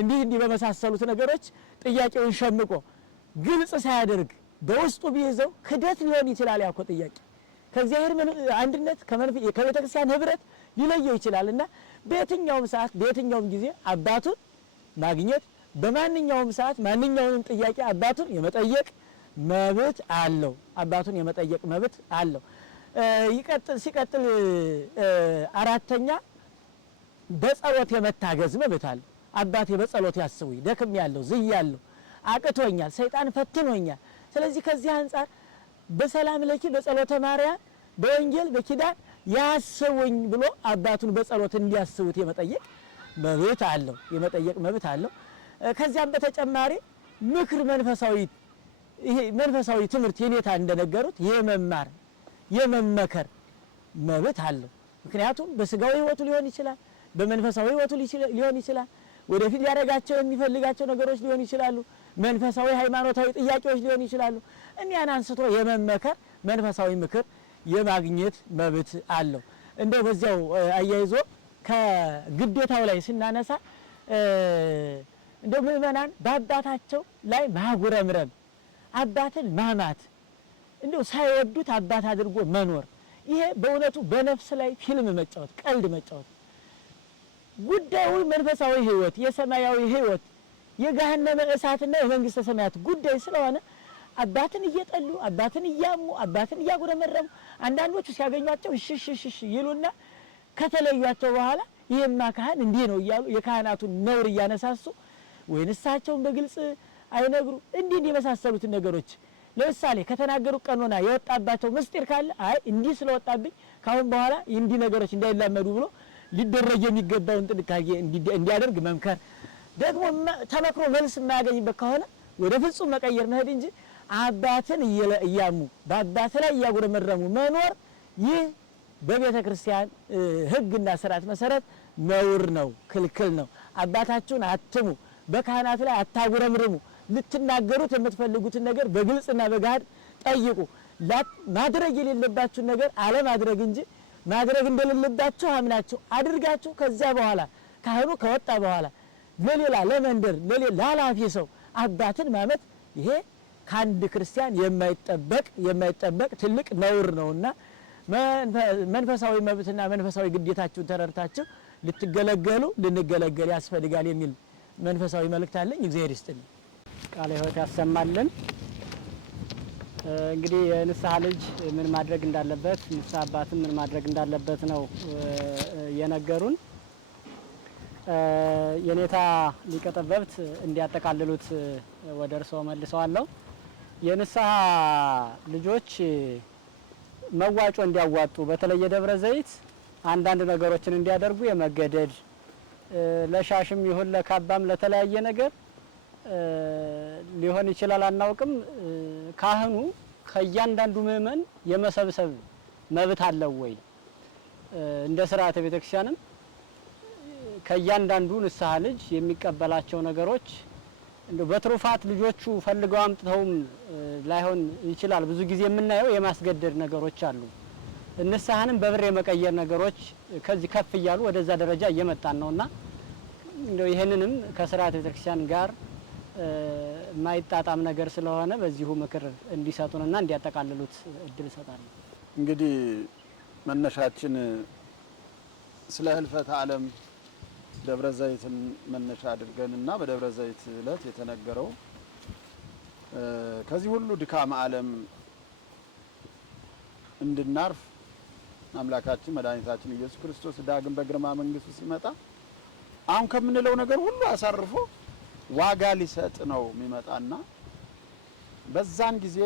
እንዲህ በመሳሰሉት ነገሮች ጥያቄውን ሸምቆ ግልጽ ሳያደርግ በውስጡ ቢይዘው ክደት ሊሆን ይችላል። ያኮ ጥያቄ ከእግዚአብሔር አንድነት ከቤተ ክርስቲያን ህብረት ሊለየው ይችላልና በየትኛውም ሰዓት በየትኛውም ጊዜ አባቱን ማግኘት በማንኛውም ሰዓት ማንኛውንም ጥያቄ አባቱን የመጠየቅ መብት አለው። አባቱን የመጠየቅ መብት አለው። ሲቀጥል አራተኛ በጸሎት የመታገዝ መብት አለው። አባቴ በጸሎት ያስቡኝ፣ ደክም ያለው ዝያለሁ፣ አቅቶኛል፣ ሰይጣን ፈትኖኛል። ስለዚህ ከዚህ አንጻር በሰላም ለኪ በጸሎተ ማርያም በወንጌል በኪዳን ያስቡኝ ብሎ አባቱን በጸሎት እንዲያስቡት የመጠየቅ መብት አለው፣ የመጠየቅ መብት አለው። ከዚያም በተጨማሪ ምክር መንፈሳዊ ትምህርት የኔታ እንደነገሩት የመማር የመመከር መብት አለው። ምክንያቱም በስጋዊ ሕይወቱ ሊሆን ይችላል፣ በመንፈሳዊ ሕይወቱ ሊሆን ይችላል፣ ወደፊት ሊያደርጋቸው የሚፈልጋቸው ነገሮች ሊሆኑ ይችላሉ፣ መንፈሳዊ ሃይማኖታዊ ጥያቄዎች ሊሆኑ ይችላሉ። እኒያን አንስቶ የመመከር መንፈሳዊ ምክር የማግኘት መብት አለው። እንደው በዚያው አያይዞ ከግዴታው ላይ ስናነሳ እንደው ምእመናን በአባታቸው ላይ ማጉረምረም፣ አባትን ማማት፣ እንደው ሳይወዱት አባት አድርጎ መኖር፣ ይሄ በእውነቱ በነፍስ ላይ ፊልም መጫወት፣ ቀልድ መጫወት። ጉዳዩ መንፈሳዊ ሕይወት፣ የሰማያዊ ሕይወት፣ የገሃነመ እሳትና የመንግስተ ሰማያት ጉዳይ ስለሆነ አባትን እየጠሉ አባትን እያሙ አባትን እያጉረመረሙ አንዳንዶቹ ሲያገኟቸው እሽሽሽሽ ይሉና ከተለዩቸው በኋላ ይሄማ ካህን እንዲህ ነው እያሉ የካህናቱን ነውር እያነሳሱ ወይን እሳቸውን በግልጽ አይነግሩ እንዲህ የመሳሰሉትን ነገሮች ለምሳሌ ከተናገሩ ቀኖና የወጣባቸው ምስጢር ካለ አይ እንዲህ ስለወጣብኝ ካሁን በኋላ እንዲህ ነገሮች እንዳይላመዱ ብሎ ሊደረግ የሚገባውን ጥንቃቄ እንዲያደርግ መምከር፣ ደግሞ ተመክሮ መልስ የማያገኝበት ከሆነ ወደ ፍጹም መቀየር መሄድ እንጂ አባትን እያሙ በአባት ላይ እያጉረመረሙ መኖር ይህ በቤተ ክርስቲያን ሕግና ስርዓት መሰረት ነውር ነው፣ ክልክል ነው። አባታችሁን አትሙ፣ በካህናት ላይ አታጉረምርሙ። ልትናገሩት የምትፈልጉትን ነገር በግልጽና በጋድ ጠይቁ። ማድረግ የሌለባችሁን ነገር አለማድረግ እንጂ ማድረግ እንደሌለባችሁ አምናችሁ አድርጋችሁ ከዚያ በኋላ ካህኑ ከወጣ በኋላ ለሌላ ለመንደር ለኃላፊ ሰው አባትን ማመት ይሄ ከአንድ ክርስቲያን የማይጠበቅ ትልቅ ነውር ነውና መንፈሳዊ መብትና መንፈሳዊ ግዴታችሁን ተረድታችሁ ልንገለገል ያስፈልጋል የሚል መንፈሳዊ መልእክት አለኝ። እግዚአብሔር ይስጥልኝ፣ ቃለ ሕይወት ያሰማልን። እንግዲህ የንስሐ ልጅ ምን ማድረግ እንዳለበት፣ ንስሐ አባትም ምን ማድረግ እንዳለበት ነው የነገሩን። የኔታ ሊቀ ጠበብት እንዲያጠቃልሉት ወደ እርስዎ መልሰዋለሁ። የንስሐ ልጆች መዋጮ እንዲያዋጡ በተለይ የደብረ ዘይት አንዳንድ ነገሮችን እንዲያደርጉ የመገደድ ለሻሽም ይሁን ለካባም ለተለያየ ነገር ሊሆን ይችላል፣ አናውቅም። ካህኑ ከእያንዳንዱ ምእመን የመሰብሰብ መብት አለው ወይ? እንደ ስርዓተ ቤተክርስቲያንም ከእያንዳንዱ ንስሐ ልጅ የሚቀበላቸው ነገሮች እንደው በትሩፋት ልጆቹ ፈልገው አምጥተውም ላይሆን ይችላል። ብዙ ጊዜ የምናየው የማስገደድ ነገሮች አሉ። ንስሐንም በብር የመቀየር ነገሮች ከዚህ ከፍ እያሉ ወደዛ ደረጃ እየመጣን ነውና እንደው ይሄንንም ከስርዓተ ቤተክርስቲያን ጋር ማይጣጣም ነገር ስለሆነ በዚሁ ምክር እንዲሰጡንና እንዲያጠቃልሉት እድል እሰጣለሁ። እንግዲህ መነሻችን ስለ ህልፈተ ዓለም ደብረ ዘይትን መነሻ አድርገንና በደብረ ዘይት ዕለት የተነገረው ከዚህ ሁሉ ድካም ዓለም እንድናርፍ አምላካችን መድኃኒታችን ኢየሱስ ክርስቶስ ዳግም በግርማ መንግስቱ ሲመጣ አሁን ከምንለው ነገር ሁሉ አሳርፎ ዋጋ ሊሰጥ ነው የሚመጣና በዛን ጊዜ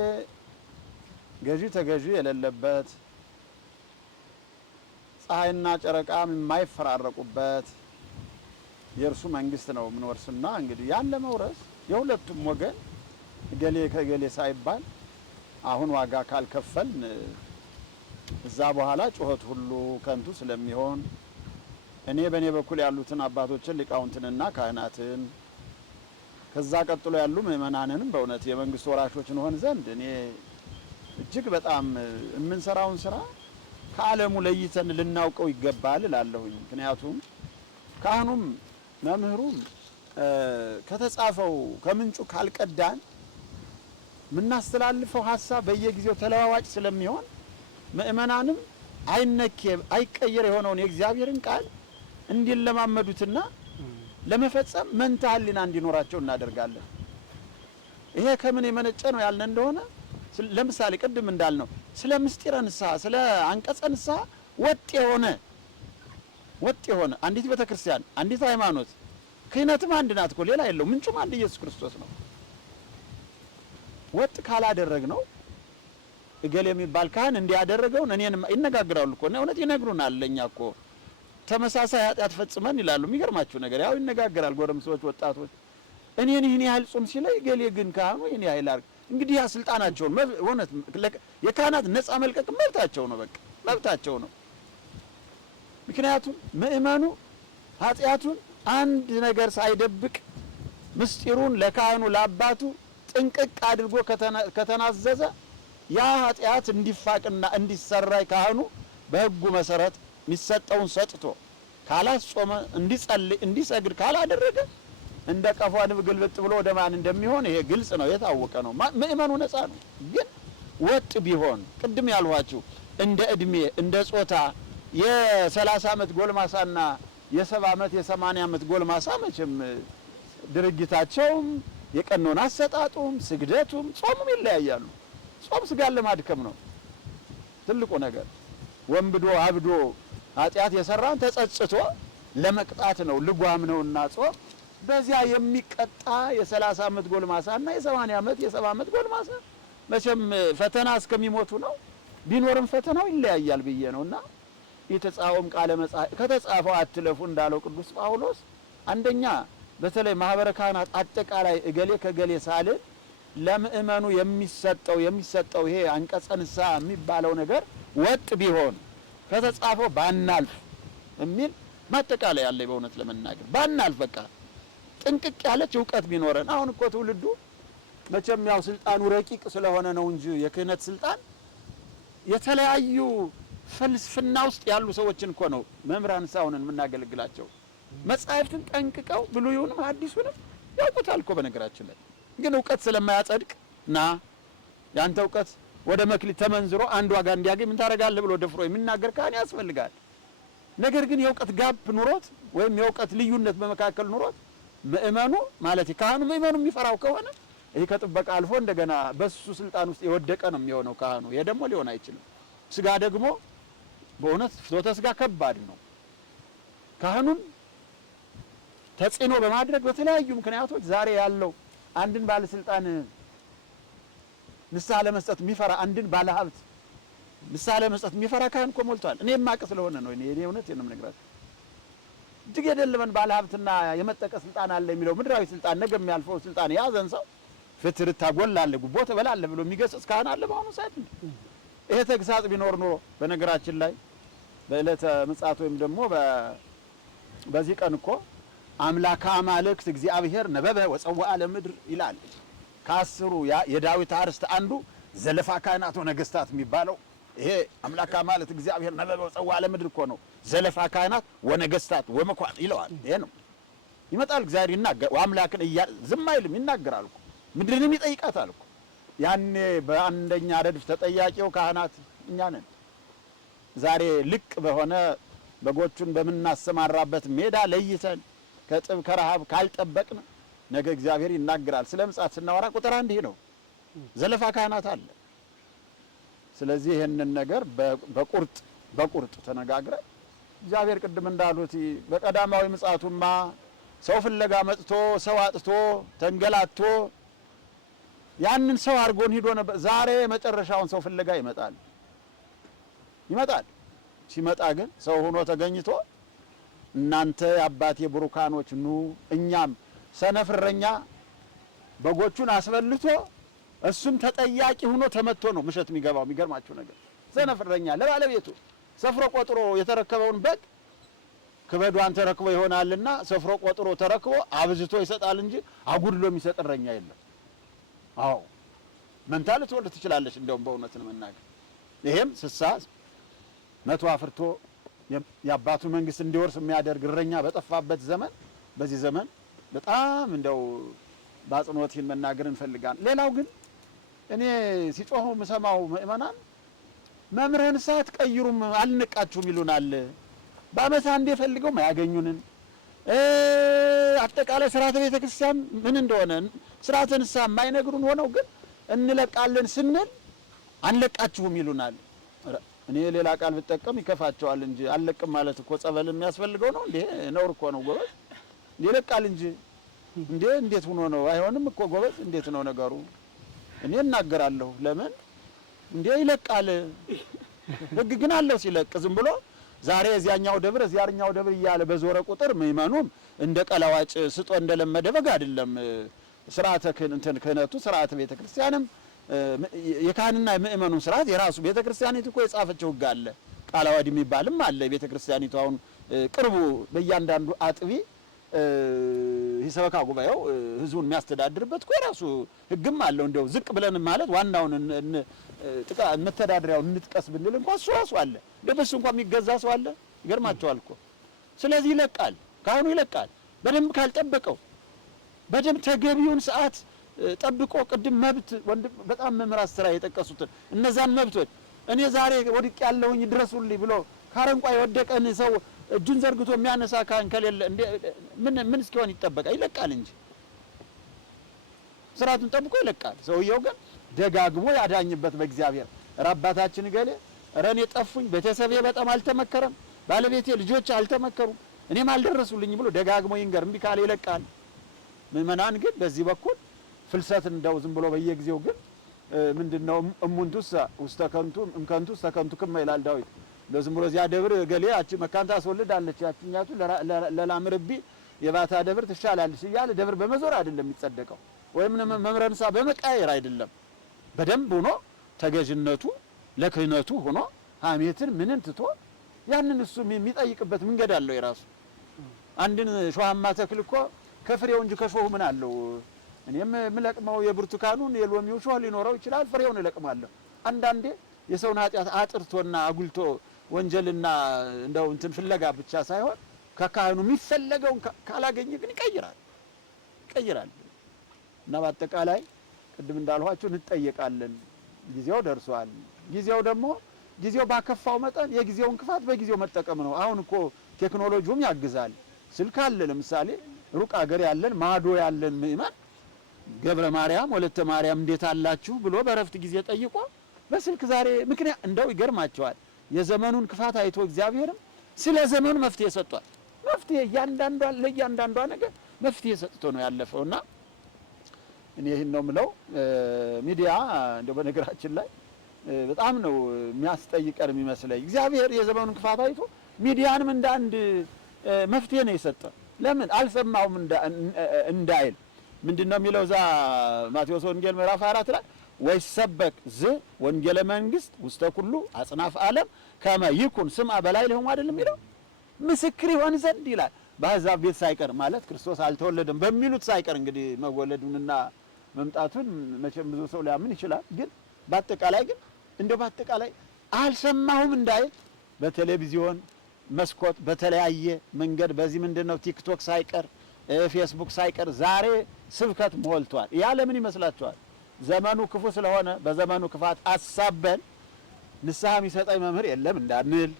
ገዢ ተገዢ የሌለበት ፀሐይና ጨረቃም የማይፈራረቁበት የእርሱ መንግስት ነው የምንወርስና እንግዲህ ያን ለመውረስ የሁለቱም ወገን ገሌ ከገሌ ሳይባል አሁን ዋጋ ካልከፈልን እዛ በኋላ ጩኸት ሁሉ ከንቱ ስለሚሆን እኔ በእኔ በኩል ያሉትን አባቶችን ሊቃውንትንና ካህናትን ከዛ ቀጥሎ ያሉ ምእመናንንም በእውነት የመንግስት ወራሾች እንሆን ዘንድ እኔ እጅግ በጣም የምንሰራውን ስራ ከዓለሙ ለይተን ልናውቀው ይገባል እላለሁኝ። ምክንያቱም ካህኑም መምህሩም ከተጻፈው ከምንጩ ካልቀዳን የምናስተላልፈው ሀሳብ በየጊዜው ተለዋዋጭ ስለሚሆን ምእመናንም አይቀየር የሆነውን የእግዚአብሔርን ቃል እንዲለማመዱትና ለመፈጸም መንታ ሕሊና እንዲኖራቸው እናደርጋለን። ይሄ ከምን የመነጨ ነው ያልን እንደሆነ ለምሳሌ ቅድም እንዳልነው ስለ ምስጢረ ንስሐ ስለ አንቀጸ ንስሐ ወጥ የሆነ አንዲት ቤተክርስቲያን አንዲት ሃይማኖት ክህነትም አንድ ናት እኮ ሌላ የለው፣ ምንጩም አንድ ኢየሱስ ክርስቶስ ነው። ወጥ ካላደረግ ነው እገሌ የሚባል ካህን እንዲያደረገውን እኔን ይነጋግራሉ እኮ ነው። እውነት ይነግሩናል። ለኛ እኮ ተመሳሳይ ኃጢአት ፈጽመን ይላሉ። የሚገርማችሁ ነገር ያው ይነጋገራል። ጎረምሶች፣ ወጣቶች እኔን ይህን ያህል ጾም ሲለኝ እገሌ ግን ካህኑ ይህን ያህል አርግ። እንግዲህ ያ ስልጣናቸውን እውነት የካህናት ነፃ መልቀቅ መብታቸው ነው። በቃ መብታቸው ነው። ምክንያቱም ምእመኑ ኃጢአቱን አንድ ነገር ሳይደብቅ ምስጢሩን ለካህኑ ለአባቱ ጥንቅቅ አድርጎ ከተናዘዘ ያ ኃጢአት እንዲፋቅና እንዲሰራይ ካህኑ በሕጉ መሰረት የሚሰጠውን ሰጥቶ ካላስጾመ እንዲጸልይ እንዲሰግድ ካላደረገ እንደ ቀፏ ንብ ግልብጥ ብሎ ወደ ማን እንደሚሆን ይሄ ግልጽ ነው፣ የታወቀ ነው። ምእመኑ ነፃ ነው። ግን ወጥ ቢሆን ቅድም ያልኋችሁ እንደ እድሜ እንደ ጾታ የ30 ዓመት ጎልማሳና የ70 ዓመት የ80 ዓመት ጎልማሳ መቼም ድርጊታቸውም የቀኖና አሰጣጡም ስግደቱም ጾሙም ይለያያሉ። ጾም ስጋን ለማድከም ነው ትልቁ ነገር። ወንብዶ አብዶ ኃጢአት የሰራን ተጸጽቶ ለመቅጣት ነው፣ ልጓም ነውና ጾም። በዚያ የሚቀጣ የ30 ዓመት ጎልማሳና የ80 ዓመት የ70 ዓመት ጎልማሳ መቼም ፈተና እስከሚሞቱ ነው። ቢኖርም ፈተናው ይለያያል ብዬ ነውና የተጻፈውም ቃለ መጽሐፍ ከተጻፈው አትለፉ እንዳለው ቅዱስ ጳውሎስ አንደኛ በተለይ ማህበረ ካህናት አጠቃላይ እገሌ ከገሌ ሳልል ለምእመኑ የሚሰጠው ይሄ አንቀጸ ንስሐ የሚባለው ነገር ወጥ ቢሆን ከተጻፈው ባናልፍ የሚል ማጠቃለያ ያለ በእውነት ለመናገር ባናልፍ በቃ ጥንቅቅ ያለች ዕውቀት ቢኖረን። አሁን እኮ ትውልዱ መቼም ያው ስልጣኑ ረቂቅ ስለሆነ ነው እንጂ የክህነት ስልጣን የተለያዩ ፍልስፍና ውስጥ ያሉ ሰዎችን እኮ ነው መምህራን ሳይሆንን የምናገለግላቸው። መጻሕፍትን ጠንቅቀው ብሉይውንም ሐዲሱንም ያውቁታል እኮ በነገራችን ላይ። ግን ዕውቀት ስለማያጸድቅ ያንተ ዕውቀት ወደ መክሊት ተመንዝሮ አንድ ዋጋ እንዲያገኝ ምን ታደርጋለህ ብሎ ደፍሮ የሚናገር ካህን ያስፈልጋል። ነገር ግን የዕውቀት ጋፕ ኑሮት ወይም የዕውቀት ልዩነት በመካከል ኑሮት ምእመኑ ማለት ካህኑ ምእመኑ የሚፈራው ከሆነ ይሄ ከጥበቃ አልፎ እንደገና በሱ ስልጣን ውስጥ የወደቀ ነው የሚሆነው ካህኑ። ይሄ ደግሞ ሊሆን አይችልም። ስጋ ደግሞ በእውነት ፍትወተ ስጋ ከባድ ነው። ካህኑን ተጽዕኖ በማድረግ በተለያዩ ምክንያቶች ዛሬ ያለው አንድን ባለስልጣን ንስሐ ለመስጠት የሚፈራ አንድን ባለሀብት ንስሐ ለመስጠት የሚፈራ ካህን እኮ ሞልቷል። እኔ የማውቅ ስለሆነ ነው። እኔ እውነት ነው የምነግራችሁ። እጅግ የደለመን ባለሀብትና የመጠቀ ስልጣን አለ የሚለው ምድራዊ ስልጣን ነገ የሚያልፈው ስልጣን የያዘን ሰው ፍትር ታጎላለህ ጉቦ ትበላለህ ብሎ የሚገስጽ ካህን አለ በአሁኑ ሰዓት። ይሄ ተግሳጽ ቢኖር ኖሮ በነገራችን ላይ በዕለተ ምጽአት ወይም ደግሞ በዚህ ቀን እኮ አምላከ አማልክት እግዚአብሔር ነበበ ወጸወአ ለምድር ይላል። ከአስሩ የዳዊት አርስት አንዱ ዘለፋ ካህናት ወነገስታት የሚባለው ይሄ አምላከ አማልክት እግዚአብሔር ነበበ ወጸወአ ለምድር እኮ ነው። ዘለፋ ካህናት ወነገስታት ወመኳን ይለዋል። ይሄ ነው ይመጣል። እግዚአብሔር ይናገር አምላክን ዝም አይልም፣ ይናገራል እኮ ምድርንም ይጠይቃታል እኮ። ያኔ በአንደኛ ረድፍ ተጠያቂው ካህናት እኛ ነን። ዛሬ ልቅ በሆነ በጎቹን በምናሰማራበት ሜዳ ለይተን ከጥብ ከረሃብ ካልጠበቅን ነገ እግዚአብሔር ይናገራል። ስለ ምጽአት ስናወራ ቁጥር አንድ ይሄ ነው። ዘለፋ ካህናት አለ። ስለዚህ ይሄንን ነገር በቁርጥ ተነጋግረን እግዚአብሔር ቅድም እንዳሉት በቀዳማዊ ምጽአቱማ ሰው ፍለጋ መጥቶ ሰው አጥቶ ተንገላቶ ያንን ሰው አርጎን ሂዶ ነበር። ዛሬ መጨረሻውን ሰው ፍለጋ ይመጣል። ሲመጣ ግን ሰው ሆኖ ተገኝቶ እናንተ አባቴ ብሩካኖች ኑ፣ እኛም ሰነፍረኛ በጎቹን አስበልቶ እሱም ተጠያቂ ሆኖ ተመቶ ነው ምሸት የሚገባው። የሚገርማችሁ ነገር ሰነፍረኛ ለባለቤቱ ሰፍሮ ቆጥሮ የተረከበውን በግ ክበዷን ተረክቦ ይሆናልና ሰፍሮ ቆጥሮ ተረክቦ አብዝቶ ይሰጣል እንጂ አጉድሎ የሚሰጥ እረኛ የለም። አዎ መንታ ልትወልድ ትችላለች። እንደውም በእውነት ነው መናገር። ይሄም ስሳ መቶ አፍርቶ የአባቱ መንግስት እንዲወርስ የሚያደርግ እረኛ በጠፋበት ዘመን በዚህ ዘመን በጣም እንደው በአጽንኦት ይህን መናገር እንፈልጋለን። ሌላው ግን እኔ ሲጮሁ የምሰማው ምእመናን መምህራን ሰዓት ቀይሩም አልነቃችሁም ይሉናል። በአመት አንዴ ፈልገው ማያገኙንን አጠቃላይ ስርዓተ ቤተ ክርስቲያን ምን እንደሆነ ስርዓተ ንስሐ የማይነግሩን ሆነው ግን እንለቃለን ስንል አንለቃችሁም ይሉናል። እኔ ሌላ ቃል ብጠቀም ይከፋቸዋል እንጂ አልለቅም ማለት እኮ ጸበል የሚያስፈልገው ነው እንዴ? ነውር እኮ ነው ጎበዝ። ይለቃል እንጂ እንዴት ሆኖ ነው? አይሆንም እኮ ጎበዝ። እንዴት ነው ነገሩ? እኔ እናገራለሁ። ለምን እንዴ ይለቃል። ህግ ግን አለው ሲለቅ ዝም ብሎ ዛሬ እዚያኛው ደብር እዚያኛው ደብር እያለ በዞረ ቁጥር ምእመኑም እንደ ቀላዋጭ ስጦ እንደለመደ በግ አይደለም። ስርዓተ ክህነቱ ስርዓተ ቤተ ክርስቲያንም የካህንና የምእመኑን ስርዓት የራሱ ቤተ ክርስቲያኒቱ እኮ የጻፈችው ህግ አለ። ቃለ ዓዋዲ የሚባልም አለ። ቤተ ክርስቲያኒቱ አሁን ቅርቡ በእያንዳንዱ አጥቢ የሰበካ ጉባኤው ህዝቡን የሚያስተዳድርበት እኮ የራሱ ህግም አለው። እንደው ዝቅ ብለን ማለት ዋናውን መተዳደሪያውን እንጥቀስ ብንል እንኳን እሱ ራሱ አለ። በሱ እንኳን የሚገዛ ሰው አለ። ይገርማቸዋል እኮ። ስለዚህ ይለቃል፣ ካህኑ ይለቃል። በደንብ ካልጠበቀው በደንብ ተገቢውን ሰዓት ጠብቆ ቅድም መብት ወንድም በጣም መምራት ስራ የጠቀሱትን እነዛን መብቶች እኔ ዛሬ ወድቅ ያለሁኝ ድረሱልኝ ብሎ ካረንቋ የወደቀን ሰው እጁን ዘርግቶ የሚያነሳ ካህን ከሌለ ምን እስኪሆን ይጠበቃል? ይለቃል እንጂ ስርዓቱን ጠብቆ ይለቃል። ሰውየው ግን ደጋግሞ ያዳኝበት በእግዚአብሔር አባታችን ገሌ ረኔ ጠፉኝ፣ ቤተሰቤ በጣም አልተመከረም፣ ባለቤቴ ልጆች አልተመከሩም፣ እኔም አልደረሱልኝ ብሎ ደጋግሞ ይንገር። እምቢ ካለ ይለቃል። ምእመናን ግን በዚህ በኩል ፍልሰት እንደው ዝም ብሎ በየጊዜው ግን ምንድነው እሙንቱስ ውስተ ከንቱ እምከንቱ ውስተ ከንቱ ክመ ይላል ዳዊት። ለዝም ብሎ እዚያ ደብር ገሌ ያቺ መካንታ አስወልዳለች ያቺኛቱ ለላምርቢ የባታ ደብር ትሻላለች እያለ ደብር በመዞር አይደለም የሚጸደቀው፣ ወይም መምህረ ንስሐ በመቃየር አይደለም። በደንብ ሆኖ ተገዥነቱ ለክህነቱ ሆኖ ሐሜትን ምንን ትቶ ያንን እሱ የሚጠይቅበት መንገድ አለው የራሱ። አንድን ሾሃማ ተክል እኮ ከፍሬው እንጂ ከሾሁ ምን አለው? እኔም የምለቅመው የብርቱካኑን የሎሚው ሾህ ሊኖረው ይችላል፣ ፍሬውን እለቅማለሁ። አንዳንዴ የሰውን ኃጢአት አጥርቶና አጉልቶ ወንጀልና እንደው እንትን ፍለጋ ብቻ ሳይሆን ከካህኑ የሚፈለገውን ካላገኘ ግን ይቀይራል። እና በአጠቃላይ ቅድም እንዳልኋችሁ እንጠየቃለን። ጊዜው ደርሷል። ጊዜው ደግሞ ጊዜው ባከፋው መጠን የጊዜውን ክፋት በጊዜው መጠቀም ነው። አሁን እኮ ቴክኖሎጂውም ያግዛል። ስልክ አለ። ለምሳሌ ሩቅ ሀገር ያለን ማዶ ያለን ምእመን ገብረ ማርያም ወለተ ማርያም እንዴት አላችሁ ብሎ በረፍት ጊዜ ጠይቆ በስልክ ዛሬ ምክንያት እንደው ይገርማቸዋል። የዘመኑን ክፋት አይቶ እግዚአብሔርም ስለ ዘመኑ መፍትሄ ሰጥቷል። መፍትሄ ለእያንዳንዷ ነገር መፍትሄ ሰጥቶ ነው ያለፈውና እኔ ይሄን ነው የምለው። ሚዲያ እንደው በነገራችን ላይ በጣም ነው የሚያስጠይቀን የሚመስለኝ። እግዚአብሔር የዘመኑን ክፋት አይቶ ሚዲያንም እንደ አንድ መፍትሄ ነው የሰጠ። ለምን አልሰማውም እንዳይል ምንድነው የሚለው እዛ ማቴዎስ ወንጌል ምዕራፍ 4 ላይ ወይሰበክ ዝ ወንጌለ መንግስት ውስተ ኩሉ አጽናፍ ዓለም ከመ ይኩን ስምዐ በላዕሌሆሙ አይደለም የሚለው ምስክር ይሆን ዘንድ ይላል። በአሕዛብ ቤት ሳይቀር ማለት ክርስቶስ አልተወለደም በሚሉት ሳይቀር እንግዲህ መወለዱንና መምጣቱን መቼም ብዙ ሰው ሊያምን ይችላል። ግን በአጠቃላይ ግን በአጠቃላይ አልሰማሁም እንዳይል በቴሌቪዥን መስኮት በተለያየ መንገድ በዚህ ምንድነው ቲክቶክ ሳይቀር ፌስቡክ ሳይቀር ዛሬ ስብከት ሞልቷል። ያ ለምን ይመስላችኋል? ዘመኑ ክፉ ስለሆነ በዘመኑ ክፋት አሳበን ንስሐ የሚሰጠኝ መምህር የለም እንዳንል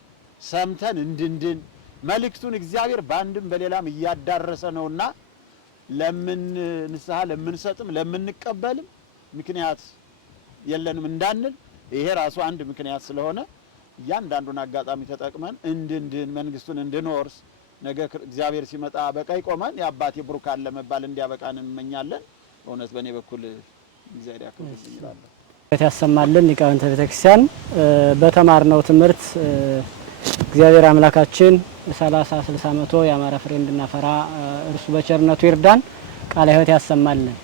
ሰምተን እንድንድን መልእክቱን እግዚአብሔር በአንድም በሌላም እያዳረሰ ነውና ለምን ንስሐ ለምንሰጥም ለምንቀበልም ምክንያት የለንም እንዳንል ይሄ ራሱ አንድ ምክንያት ስለሆነ እያንዳንዱን አጋጣሚ ተጠቅመን እንድንድን መንግስቱን እንድንወርስ ነገ እግዚአብሔር ሲመጣ በቀኝ ቆመን የአባቴ ብሩካን ለመባል እንዲያበቃን እንመኛለን። በእውነት በእኔ በኩል እግዚአብሔር ያክብርልኝ ይላል። ያሰማልን ሊቃውንተ ቤተክርስቲያን በተማርነው ትምህርት እግዚአብሔር አምላካችን 30 60 100 ያማረ ፍሬ እንድናፈራ እርሱ በቸርነቱ ይርዳን። ቃለ ሕይወት ያሰማልን።